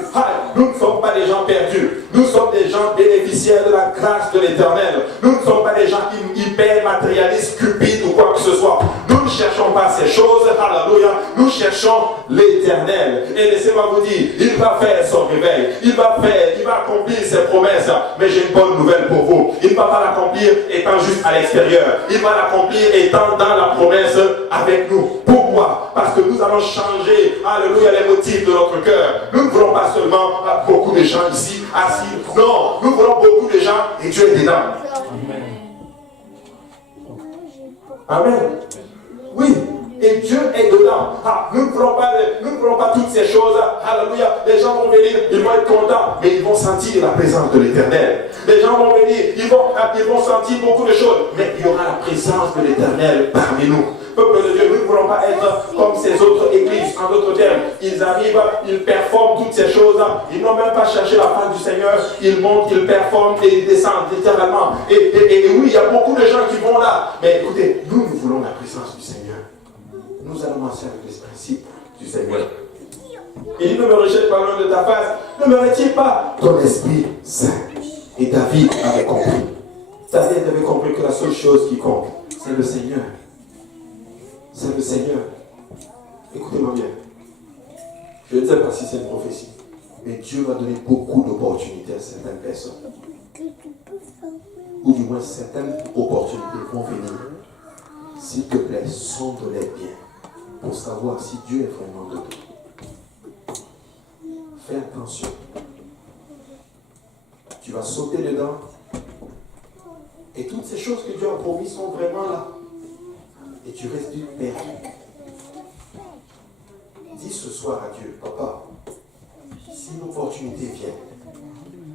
Nous ne sommes pas des gens perdus. Nous sommes des gens bénéficiaires de la grâce de l'Éternel. Nous ne sommes pas des gens hyper matérialistes, cupides ou quoi que ce soit. Nous ne cherchons pas ces choses. Alléluia. Nous cherchons l'Éternel. Et laissez-moi vous dire, il va faire son réveil. Il va accomplir ses promesses. Mais j'ai une bonne nouvelle pour vous. Il ne va pas l'accomplir étant juste à l'extérieur. Il va l'accomplir étant dans la promesse avec nous. Pourquoi? Parce que nous allons changer, alléluia, les motifs de notre cœur. Nous ne voulons pas seulement beaucoup de gens ici assis. Non, nous voulons beaucoup de gens et Dieu est dedans. Amen. Oui. Et Dieu est dedans. Nous ne voulons pas toutes ces choses. Alléluia. Les gens vont venir, ils vont être contents, mais ils vont sentir la présence de l'Éternel. Les gens vont venir, ils vont sentir beaucoup de choses, mais il y aura la présence de l'Éternel parmi nous. Peuple de Dieu, nous ne voulons pas être comme ces autres églises. En d'autres termes, ils arrivent, ils performent toutes ces choses. Ils n'ont même pas cherché la face du Seigneur. Ils montent, ils performent et ils descendent littéralement. Et oui, il y a beaucoup de gens qui vont là. Mais écoutez, nous voulons la présence du Seigneur. Nous allons marcher avec les principes du Seigneur. Il dit, ne me rejette pas loin de ta face. Ne me retire pas ton Esprit Saint. Et David avait compris. David avait compris que la seule chose qui compte, c'est le Seigneur. C'est le Seigneur. Écoutez-moi bien. Je ne sais pas si c'est une prophétie, mais Dieu va donner beaucoup d'opportunités à certaines personnes. Ou du moins, certaines opportunités vont venir. S'il te plaît, sonde-les bien pour savoir si Dieu est vraiment de toi. Fais attention. Tu vas sauter dedans et toutes ces choses que Dieu a promis sont vraiment là. Et tu restes perdu. Dis ce soir à Dieu, papa, si une opportunité vient,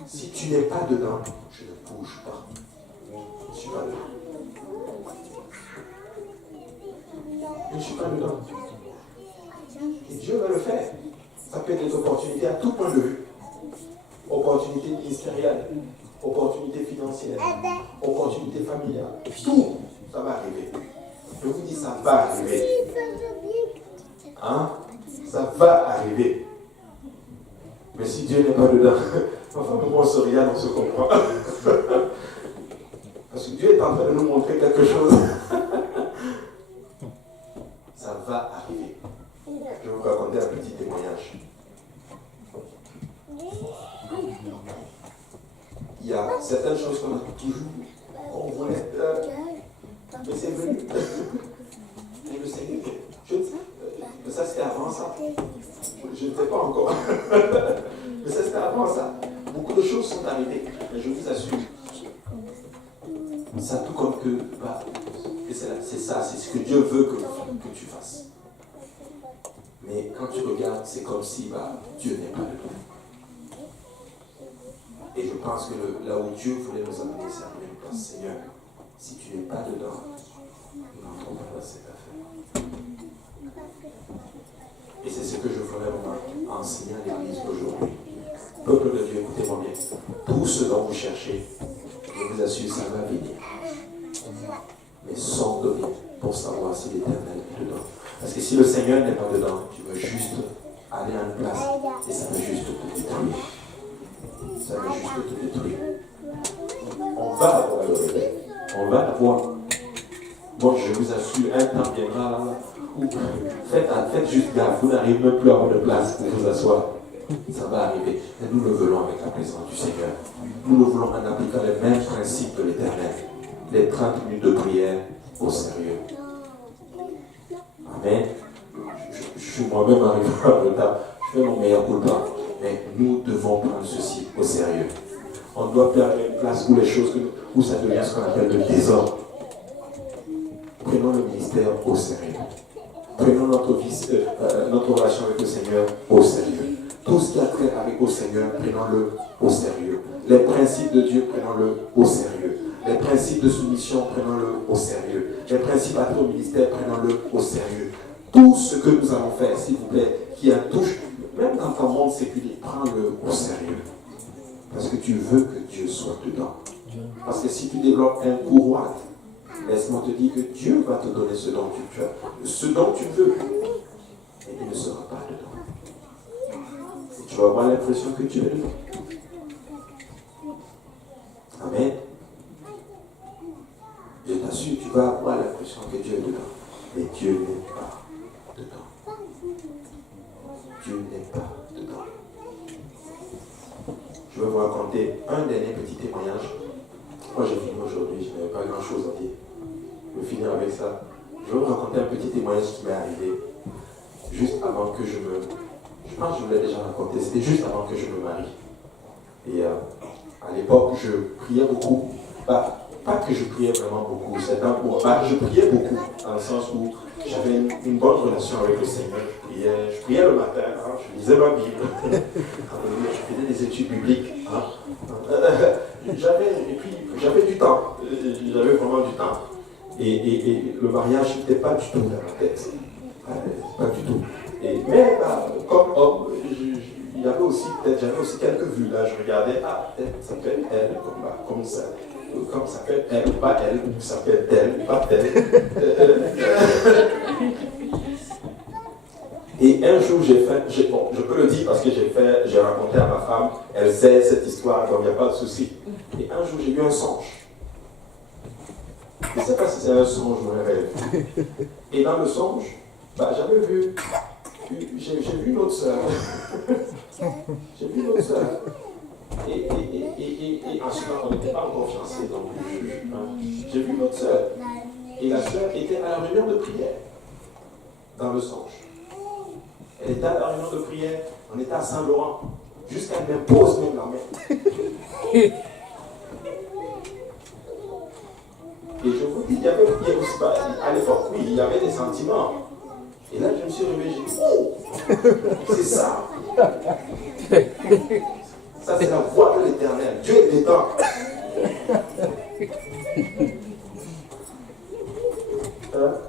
si tu n'es pas dedans, je ne bouge pas. Je ne suis pas dedans. Je ne suis pas dedans. Et Dieu va le faire. Ça peut être des opportunités à tout point de vue. Opportunités ministérielles, opportunités financières, opportunités familiales. Tout, ça va arriver. Je vous dis, ça va arriver. Hein? Ça va arriver. Mais si Dieu n'est pas dedans, enfin, nous on se regarde, on se comprend. Parce que Dieu est en train de nous montrer quelque chose. Ça va arriver. Je vais vous raconter un petit témoignage. Il y a certaines choses qu'on a toujours, on voulait, mais c'est venu. Et le Seigneur, mais ça c'était avant ça. Je ne sais pas encore. Mais ça c'était avant ça. Beaucoup de choses sont arrivées. Mais je vous assure, ça tout comme que, c'est ça, c'est ce que Dieu veut que tu fasses. Mais quand tu regardes, c'est comme si Dieu n'est pas dedans. Et je pense que là où Dieu voulait nous amener, c'est à la même place. Seigneur, si tu n'es pas dedans, nous n'entrons pas dans cette affaire. Et c'est ce que je ferai vraiment enseigner à l'église aujourd'hui. Peuple de Dieu, écoutez-moi bien. Tout ce dont vous cherchez, je vous assure, ça va venir. Mais sonde bien pour savoir si l'Éternel est dedans. Parce que si le Seigneur n'est pas dedans, tu veux juste aller à une place et ça va juste te détruire. Ça va juste te détruire. On va avoir le réveil. On va l'avoir. Bon, je vous assure, un temps viendra où faites juste gaffe, vous n'arrivez même plus à avoir de place pour vous asseoir. Ça va arriver. Et nous le voulons avec la présence du Seigneur. Nous le voulons en appliquant les mêmes principes de l'Éternel. Les 30 minutes de prière au sérieux. Amen. Je suis moi-même arrivé en retard. Je fais mon meilleur coup de temps. Mais nous devons prendre ceci au sérieux. On doit faire une place où les choses, où ça devient ce qu'on appelle le désordre. Prenons le ministère au sérieux. Prenons notre relation avec le Seigneur au sérieux. Tout ce qui a trait avec au Seigneur, prenons-le au sérieux. Les principes de Dieu, prenons-le au sérieux. Les principes de soumission, prenons-le au sérieux. Les principes à au ministère, prenons-le au sérieux. Tout ce que nous allons faire, s'il vous plaît, qui a touche, même dans ton monde séculier, prends-le au sérieux. Parce que tu veux que Dieu soit dedans. Parce que si tu développes un courroie, laisse-moi te dire que Dieu va te donner ce dont tu veux. Ce dont tu veux. Et il ne sera pas dedans. Et tu vas avoir l'impression que Dieu est dedans. Amen. Je t'assure, tu vas avoir l'impression que Dieu est dedans. Mais Dieu n'est pas dedans. Dieu n'est pas dedans. Je vais vous raconter un dernier petit témoignage. Moi j'ai fini aujourd'hui, je n'avais pas grand chose à dire. Je vais finir avec ça. Je vais vous raconter un petit témoignage qui m'est arrivé juste avant que je pense que je vous l'ai déjà raconté, c'était juste avant que je me marie. Et à l'époque, je priais beaucoup. Pas que je priais vraiment beaucoup, je priais beaucoup, dans le sens où j'avais une bonne relation avec le Seigneur. Je priais le matin, je lisais ma Bible, je faisais des études bibliques. J'avais du temps, j'avais vraiment du temps. Et le mariage n'était pas du tout dans ma tête. Pas du tout. Mais comme homme, j'avais aussi quelques vues là. Je regardais, peut-être ça peut être elle, comme ça peut être elle, pas elle, ou ça peut être elle, pas elle. Et un jour, je peux le dire parce que j'ai raconté à ma femme, elle sait cette histoire, donc il n'y a pas de souci. Et un jour, j'ai eu un songe. Je ne sais pas si c'est un songe ou un rêve. Et dans le songe, j'avais vu, j'ai vu notre soeur. J'ai vu notre soeur. Et ensuite, on n'était pas encore fiancés, donc j'ai vu notre soeur. Et la soeur était à la réunion de prière, dans le songe. Elle était à la réunion de prière, on était à Saint-Laurent, jusqu'à qu'elle m'impose même la main. Et je vous dis, il y avait aussi, à l'époque, oui, il y avait des sentiments. Et là, je me suis réveillé, j'ai dit, oh, c'est ça. Ça, c'est la voix de l'Éternel. Dieu est dedans.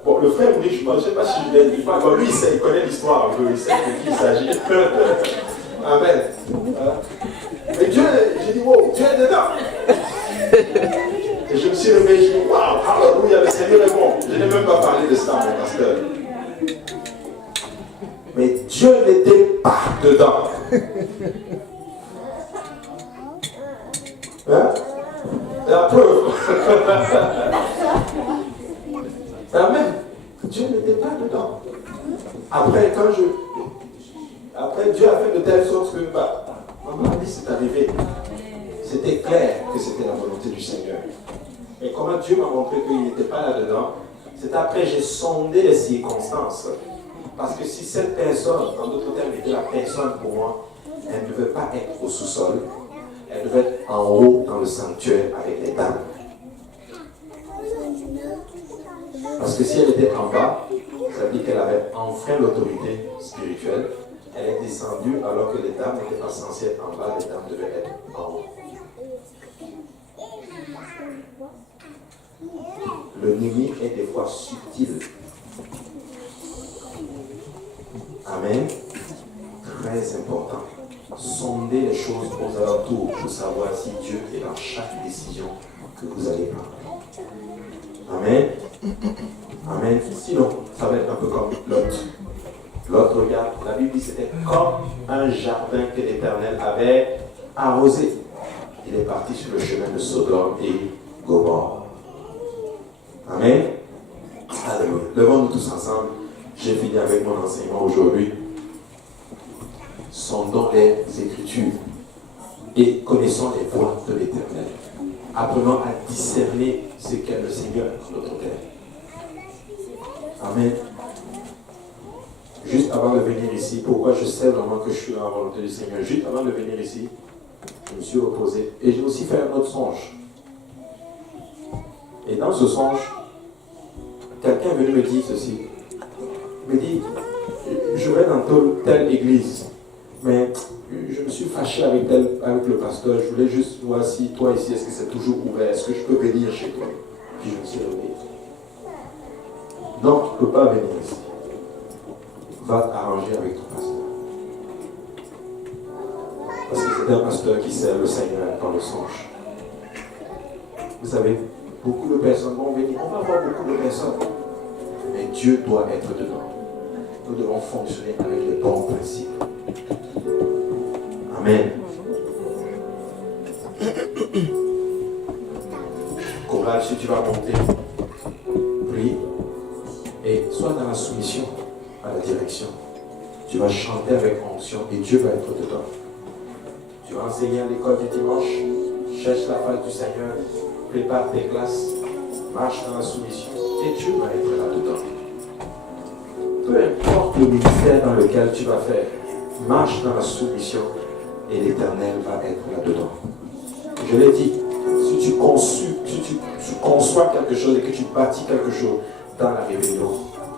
Bon, le frère riche, je ne sais pas si je l'ai dit. Bon, lui, il connaît l'histoire un peu, il sait de qui il s'agit. Amen. Mais Dieu, j'ai dit, wow, Dieu est dedans. Et je me suis réveillé, je dis, waouh, alléluia, le Seigneur est bon. Je n'ai même pas parlé de ça, mon pasteur. Mais Dieu n'était pas dedans. Hein? La preuve. Amen. Dieu n'était pas dedans. Après, Dieu a fait de telle sorte que maman a dit c'est arrivé. C'était clair que c'était la volonté du Seigneur. Et comment Dieu m'a montré qu'il n'était pas là-dedans, c'est après j'ai sondé les circonstances. Parce que si cette personne, en d'autres termes, était la personne pour moi, elle ne devait pas être au sous-sol, elle devait être en haut dans le sanctuaire avec les dames. Parce que si elle était en bas, ça veut dire qu'elle avait enfreint l'autorité spirituelle. Elle est descendue alors que les dames n'étaient pas censées être en bas, les dames devaient être en haut. L'ennemi est des fois subtil. Amen. Très important. Sondez les choses aux alentours pour savoir si Dieu est dans chaque décision que vous allez prendre. Amen. Amen. Sinon, ça va être un peu comme Lot. Lot, regarde, la Bible dit que c'était comme un jardin que l'Éternel avait arrosé. Il est parti sur le chemin de Sodome et Gomorrhe. Amen. Alléluia. Levons-nous tous ensemble. J'ai fini avec mon enseignement aujourd'hui. Sondons les Écritures et connaissons les voies de l'Éternel. Apprenons à discerner ce qu'est le Seigneur dans notre terre. Amen. juste avant de venir ici, pourquoi je sais vraiment que je suis dans la volonté du Seigneur, juste avant de venir ici, je me suis reposé et j'ai aussi fait un autre songe. Et dans ce songe, quelqu'un est venu me dire ceci. Il me dit, je vais dans telle église, mais je me suis fâché avec le pasteur, je voulais juste voir si toi ici, est-ce que c'est toujours ouvert, est-ce que je peux venir chez toi? Puis je me suis réveillé. Donc, tu ne peux pas venir ici. Va t'arranger avec ton pasteur. Parce que c'est un pasteur qui sert le Seigneur dans le songe. Vous savez, beaucoup de personnes vont venir, on va voir beaucoup de personnes, mais Dieu doit être dedans. Nous devons fonctionner avec les bons principes. Amen. Courage, si tu vas monter, prie et sois dans la soumission à la direction. Tu vas chanter avec onction et Dieu va être dedans. Tu vas enseigner à l'école du dimanche, cherche la face du Seigneur, prépare tes classes, marche dans la soumission et Dieu va être là-dedans. Peu importe le ministère dans lequel tu vas faire, marche dans la soumission et l'Éternel va être là-dedans. Je l'ai dit, si tu conçois quelque chose et que tu bâtis quelque chose dans la rébellion,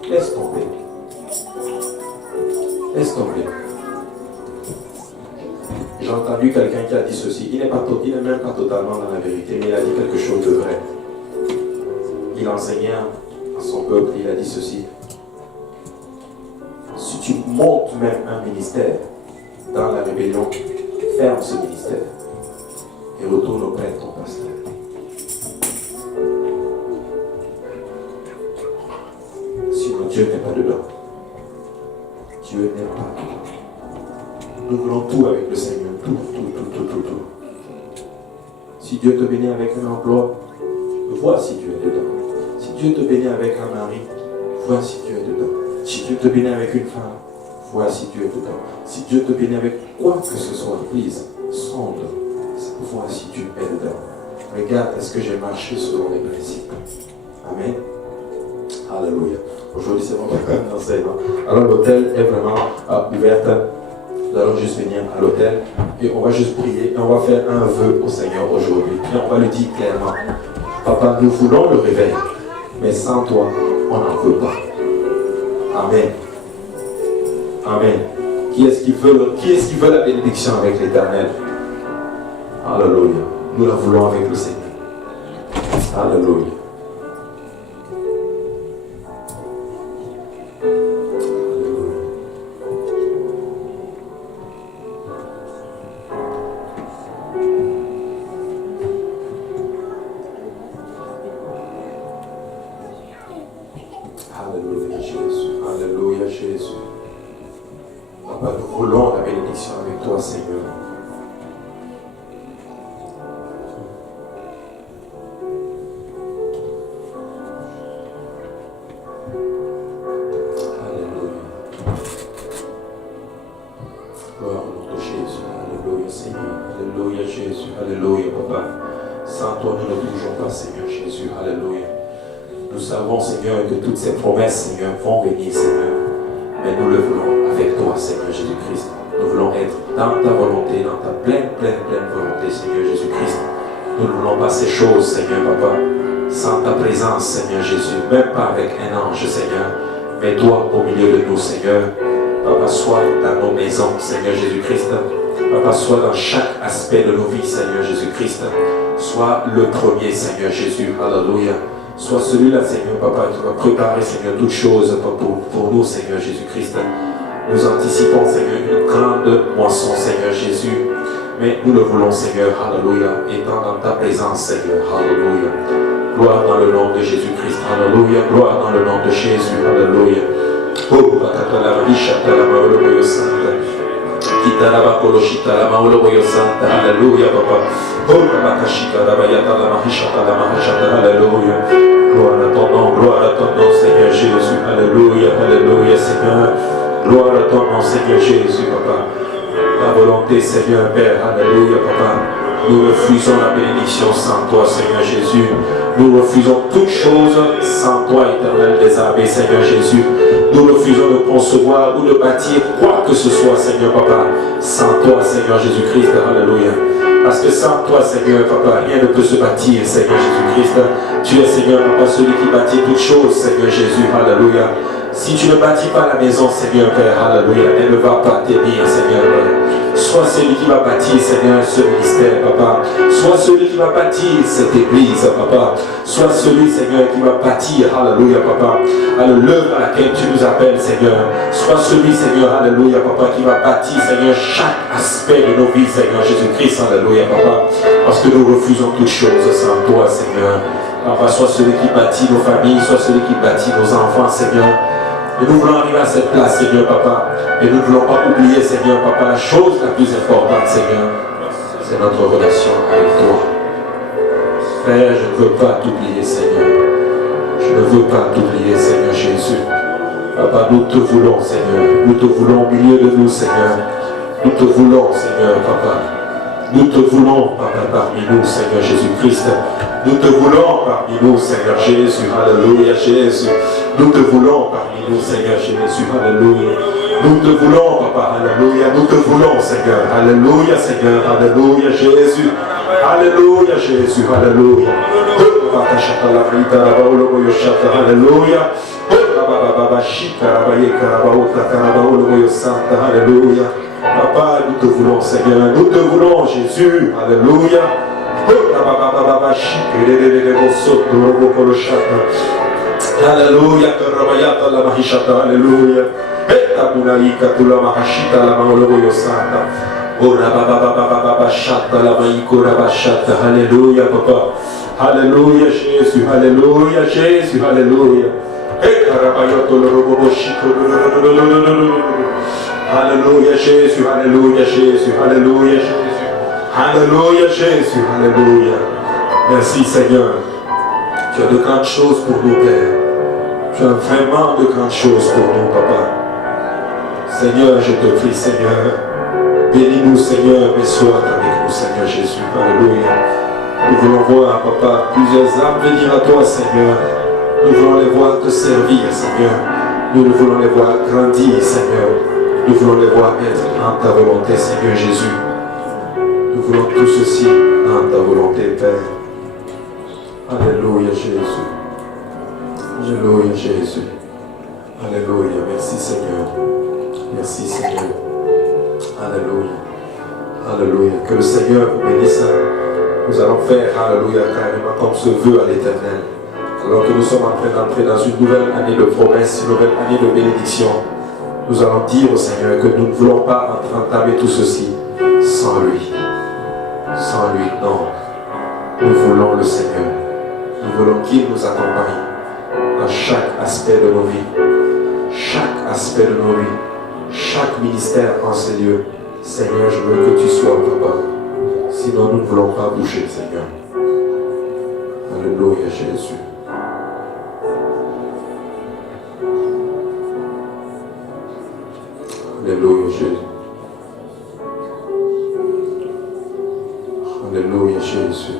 laisse tomber. Laisse tomber. J'ai entendu quelqu'un qui a dit ceci. Il n'est même pas totalement dans la vérité, mais il a dit quelque chose de vrai. Il enseignait à son peuple, il a dit ceci. Si tu montes même un ministère dans la rébellion, ferme ce ministère et retourne auprès de ton pasteur. Sinon Dieu n'est pas dedans. Dieu n'est pas dedans. Nous voulons tout avec le Seigneur, tout. Si Dieu te bénit avec un emploi, vois si Dieu est dedans. Si Dieu te bénit avec un mari, vois si Dieu est dedans. Si Dieu te bénit avec une femme, vois si Dieu est dedans. Si Dieu te bénit avec quoi que ce soit, please, sonde, vois si Dieu est dedans. Regarde, est-ce que j'ai marché selon les principes? Amen. Alléluia. Aujourd'hui, c'est vraiment un enseignement. Alors, l'hôtel est vraiment ouvert. Nous allons juste venir à l'hôtel et on va juste prier et on va faire un vœu au Seigneur aujourd'hui. Et on va lui dire clairement, Papa, nous voulons le réveil, mais sans toi, on n'en veut pas. Amen. Amen. Qui est-ce qui veut la bénédiction avec l'Éternel? Alléluia. Nous la voulons avec le Seigneur. Alléluia. Alléluia Jésus. Alléluia Jésus. Papa, nous voulons la bénédiction avec toi, Seigneur. Alléluia. Gloire au nom de Jésus. Alléluia, Seigneur. Alléluia, Jésus. Alléluia, Papa. Sans toi, nous ne bougeons pas, Seigneur Jésus. Alléluia. Nous savons, Seigneur, que toutes ces promesses, Seigneur, vont venir, Seigneur. Mais nous le voulons avec toi, Seigneur Jésus-Christ. Nous voulons être dans ta volonté, dans ta pleine volonté, Seigneur Jésus-Christ. Nous ne voulons pas ces choses, Seigneur, Papa, sans ta présence, Seigneur Jésus. Même pas avec un ange, Seigneur. Mais toi, au milieu de nous, Seigneur. Papa, sois dans nos maisons, Seigneur Jésus-Christ. Papa, sois dans chaque aspect de nos vies, Seigneur Jésus-Christ. Sois le premier, Seigneur Jésus. Alléluia. Sois celui-là, Seigneur, Papa, qui va préparer, Seigneur, toutes choses pour nous, Seigneur Jésus-Christ. Nous anticipons, Seigneur, une grande moisson, Seigneur Jésus. Mais nous le voulons, Seigneur, Alléluia, étant dans ta présence, Seigneur, Alléluia. Gloire dans le nom de Jésus-Christ, Alléluia. Gloire dans le nom de Jésus, Alléluia. Oh, Alléluia, Papa. Alléluia. Gloire à ton nom, Seigneur Jésus. Alléluia, Alléluia, Seigneur. Gloire à ton nom, Seigneur Jésus, Papa. Ta volonté, Seigneur, Père. Alléluia, Papa. Nous refusons la bénédiction sans toi, Seigneur Jésus. Nous refusons toute chose sans toi, éternel des armées, Seigneur Jésus. Nous refusons de concevoir ou de bâtir quoi que ce soit, Seigneur Papa, sans toi, Seigneur Jésus-Christ. Alléluia. Parce que sans toi, Seigneur Papa, rien ne peut se bâtir, Seigneur Jésus-Christ. Tu es, Seigneur Papa, celui qui bâtit toutes choses, Seigneur Jésus. Alléluia. Si tu ne bâtis pas la maison, Seigneur Père, alléluia, elle ne va pas tenir, Seigneur Père. Sois celui qui va bâtir, Seigneur, ce ministère, Papa. Sois celui qui va bâtir cette église, Papa. Sois celui, Seigneur, qui va bâtir, alléluia, Papa, à l'œuvre à laquelle tu nous appelles, Seigneur. Sois celui, Seigneur, alléluia, Papa, qui va bâtir, Seigneur, chaque aspect de nos vies, Seigneur Jésus-Christ, alléluia, Papa. Parce que nous refusons toutes choses sans toi, Seigneur. Papa, sois celui qui bâtit nos familles, sois celui qui bâtit nos enfants, Seigneur. Et nous voulons arriver à cette place, Seigneur Papa. Et nous ne voulons pas oublier, Seigneur Papa, la chose la plus importante, Seigneur, c'est notre relation avec toi. Père, je ne veux pas t'oublier, Seigneur. Je ne veux pas t'oublier, Seigneur Jésus. Papa, nous te voulons, Seigneur. Nous te voulons au milieu de nous, Seigneur. Nous te voulons, Seigneur Papa. Nous te voulons, Papa, parmi nous, Seigneur Jésus-Christ. Nous te voulons parmi nous, Seigneur Jésus. Alléluia, Jésus. Nous te voulons parmi nous, Seigneur Jésus. Alléluia. Nous te voulons, Papa. Alléluia. Nous te voulons, Seigneur. Alléluia, Seigneur. Alléluia, Jésus. Alléluia, Jésus. Alléluia. Alléluia. Papa, nous te voulons, Seigneur. Nous te voulons, Jésus. Alléluia. Alléluia. Alléluia. Alléluia, Papa. Alléluia, Jésus. Alléluia, Jésus. Alléluia. Alléluia, Jésus. Alléluia, Jésus. Alléluia, Jésus. Alléluia, Jésus. Alléluia. Merci, Seigneur. Tu as de grandes choses pour nous, Père. Tu as vraiment de grandes choses pour nous, Papa. Seigneur, je te prie, Seigneur. Bénis-nous, Seigneur, mais sois avec nous, Seigneur Jésus. Alléluia. Nous voulons voir, Papa, plusieurs âmes venir à toi, Seigneur. Nous voulons les voir te servir, Seigneur. Nous voulons les voir grandir, Seigneur. Nous voulons les voir être en ta volonté, Seigneur Jésus. Nous voulons tout ceci en ta volonté, Père. Alléluia, Jésus. Alléluia, Jésus. Alléluia. Merci, Seigneur. Merci, Seigneur. Alléluia. Alléluia. Que le Seigneur vous bénisse. Nous allons faire, alléluia, carrément comme ce vœu à l'Éternel. Alors que nous sommes en train d'entrer dans une nouvelle année de promesses, une nouvelle année de bénédiction, nous allons dire au Seigneur que nous ne voulons pas entamer tout ceci sans lui. Sans lui, non. Nous voulons le Seigneur. Nous voulons qu'il nous accompagne dans chaque aspect de nos vies. Chaque aspect de nos vies. Chaque ministère en ces lieux. Seigneur, je veux que tu sois, Papa. Sinon, nous ne voulons pas bouger, Seigneur. Alléluia, Jésus. Alléluia, Jésus. Alléluia, Jésus.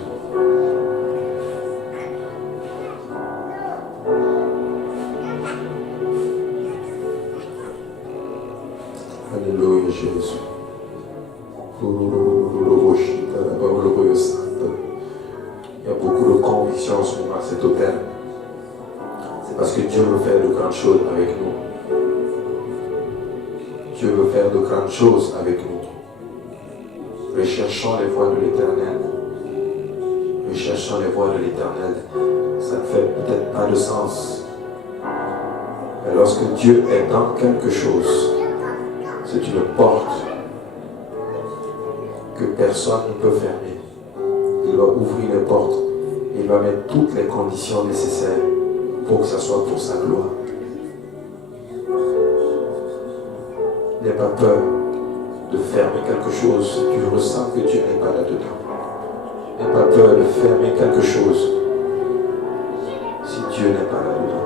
Alléluia, Jésus. Il y a beaucoup de conviction en ce moment à cet hôtel. C'est parce que Dieu veut faire de grandes choses avec nous. Dieu veut faire de grandes choses avec nous. Recherchons les voies de l'Éternel. Recherchons les voies de l'Éternel. Ça ne fait peut-être pas de sens. Mais lorsque Dieu est dans quelque chose, c'est une porte que personne ne peut fermer. Il va ouvrir les portes et il va mettre toutes les conditions nécessaires pour que ça soit pour sa gloire. N'aie pas peur de fermer quelque chose si tu ressens que Dieu n'est pas là-dedans. N'aie pas peur de fermer quelque chose si Dieu n'est pas là-dedans.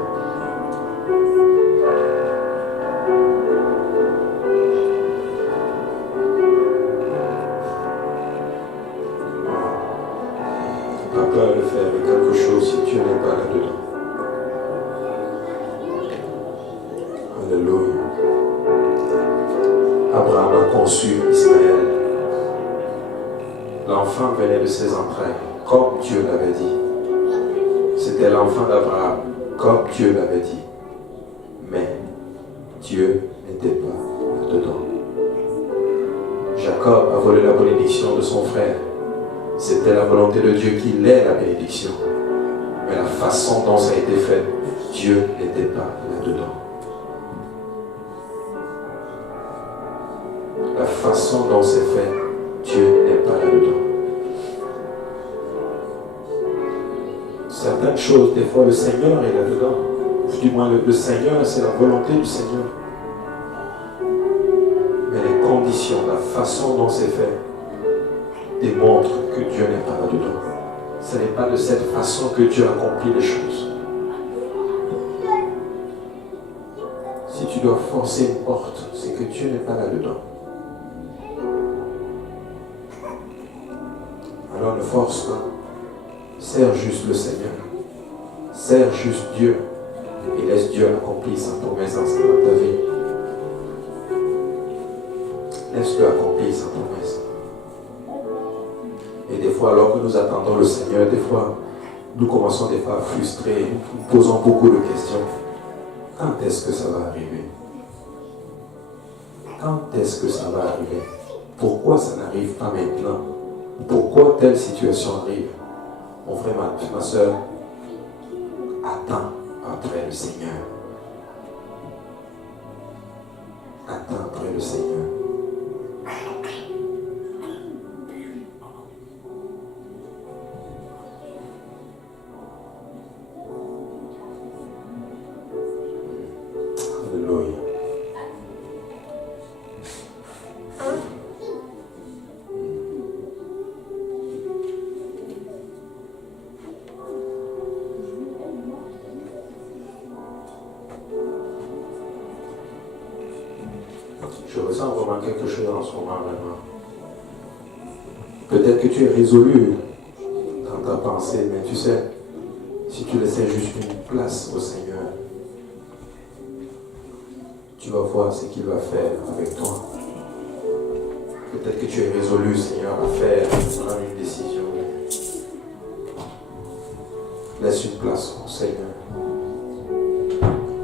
arriver quelque chose si Dieu n'est pas là-dedans. Alléluia. Abraham a conçu Ismaël. L'enfant venait de ses entrailles, comme Dieu l'avait dit. C'était l'enfant d'Abraham, comme Dieu l'avait dit. Mais Dieu n'était pas là-dedans. Jacob a volé la bénédiction de son frère. C'était la volonté de Dieu qu'il ait la bénédiction. Mais la façon dont ça a été fait, Dieu n'était pas là-dedans. La façon dont c'est fait, Dieu n'est pas là-dedans. Certaines choses, des fois, le Seigneur est là-dedans. Du moins, le Seigneur, c'est la volonté du Seigneur. Mais les conditions, la façon dont c'est fait, démontrent que Dieu n'est pas là-dedans. Ce n'est pas de cette façon que Dieu accomplit les choses. Si tu dois forcer une porte, c'est que Dieu n'est pas là-dedans. Alors ne force pas. Sers juste le Seigneur. Sers juste Dieu. Et laisse Dieu accomplir sa promesse dans ta vie. Laisse-le accomplir sa promesse. Et des fois, alors que nous attendons le Seigneur, des fois, nous commençons des fois à frustrer, nous posons beaucoup de questions. Quand est-ce que ça va arriver? Quand est-ce que ça va arriver? Pourquoi ça n'arrive pas maintenant? Pourquoi telle situation arrive? Mon frère, ma soeur, attends après le Seigneur. Attends après le Seigneur. Alléluia. Je ressens vraiment quelque chose en ce moment maintenant. Peut-être que tu es résolu dans ta pensée, mais tu sais, si tu laissais juste une place au Seigneur, tu vas voir ce qu'il va faire avec toi. Peut-être que tu es résolu, Seigneur, à prendre une décision. Laisse une place au Seigneur.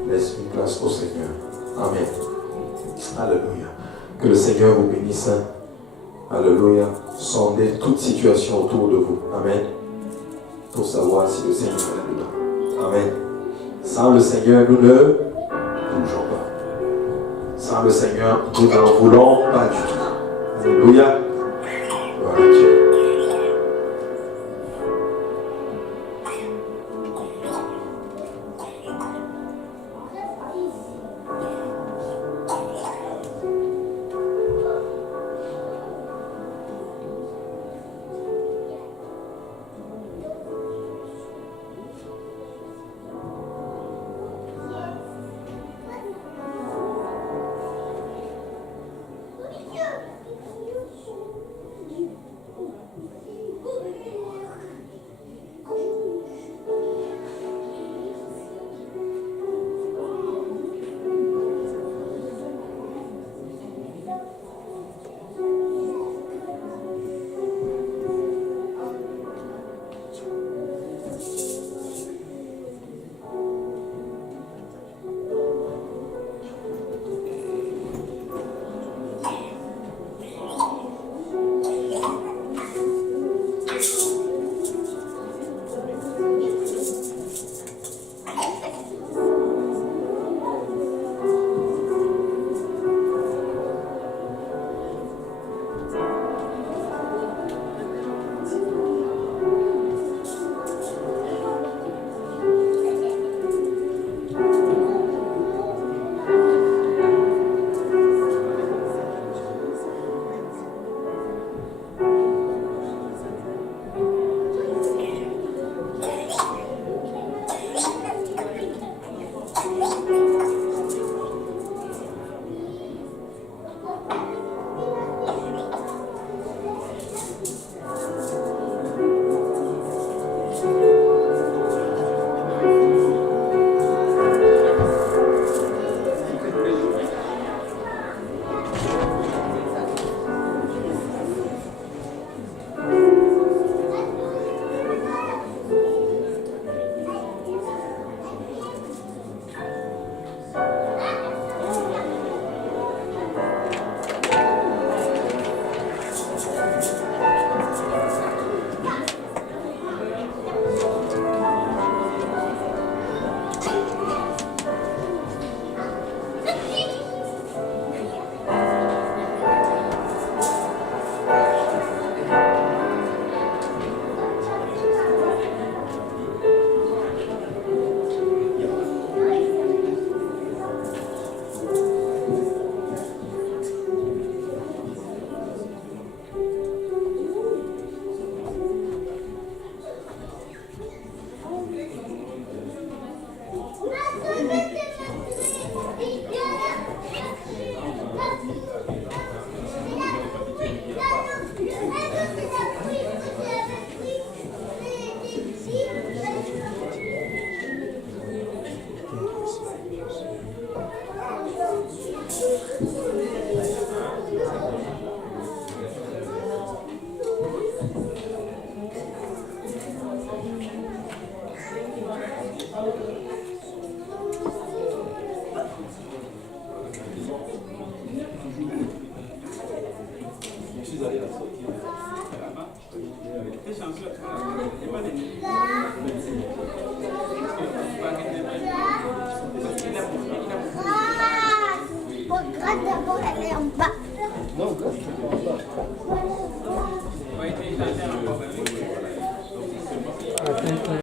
Laisse une place au Seigneur. Amen. Alléluia. Que le Seigneur vous bénisse. Alléluia. Sondez toute situation autour de vous. Amen. Pour savoir si le Seigneur est là-dedans. Amen. Sans le Seigneur, nous ne bougeons pas. Sans le Seigneur, nous n'en voulons pas du tout. Alléluia.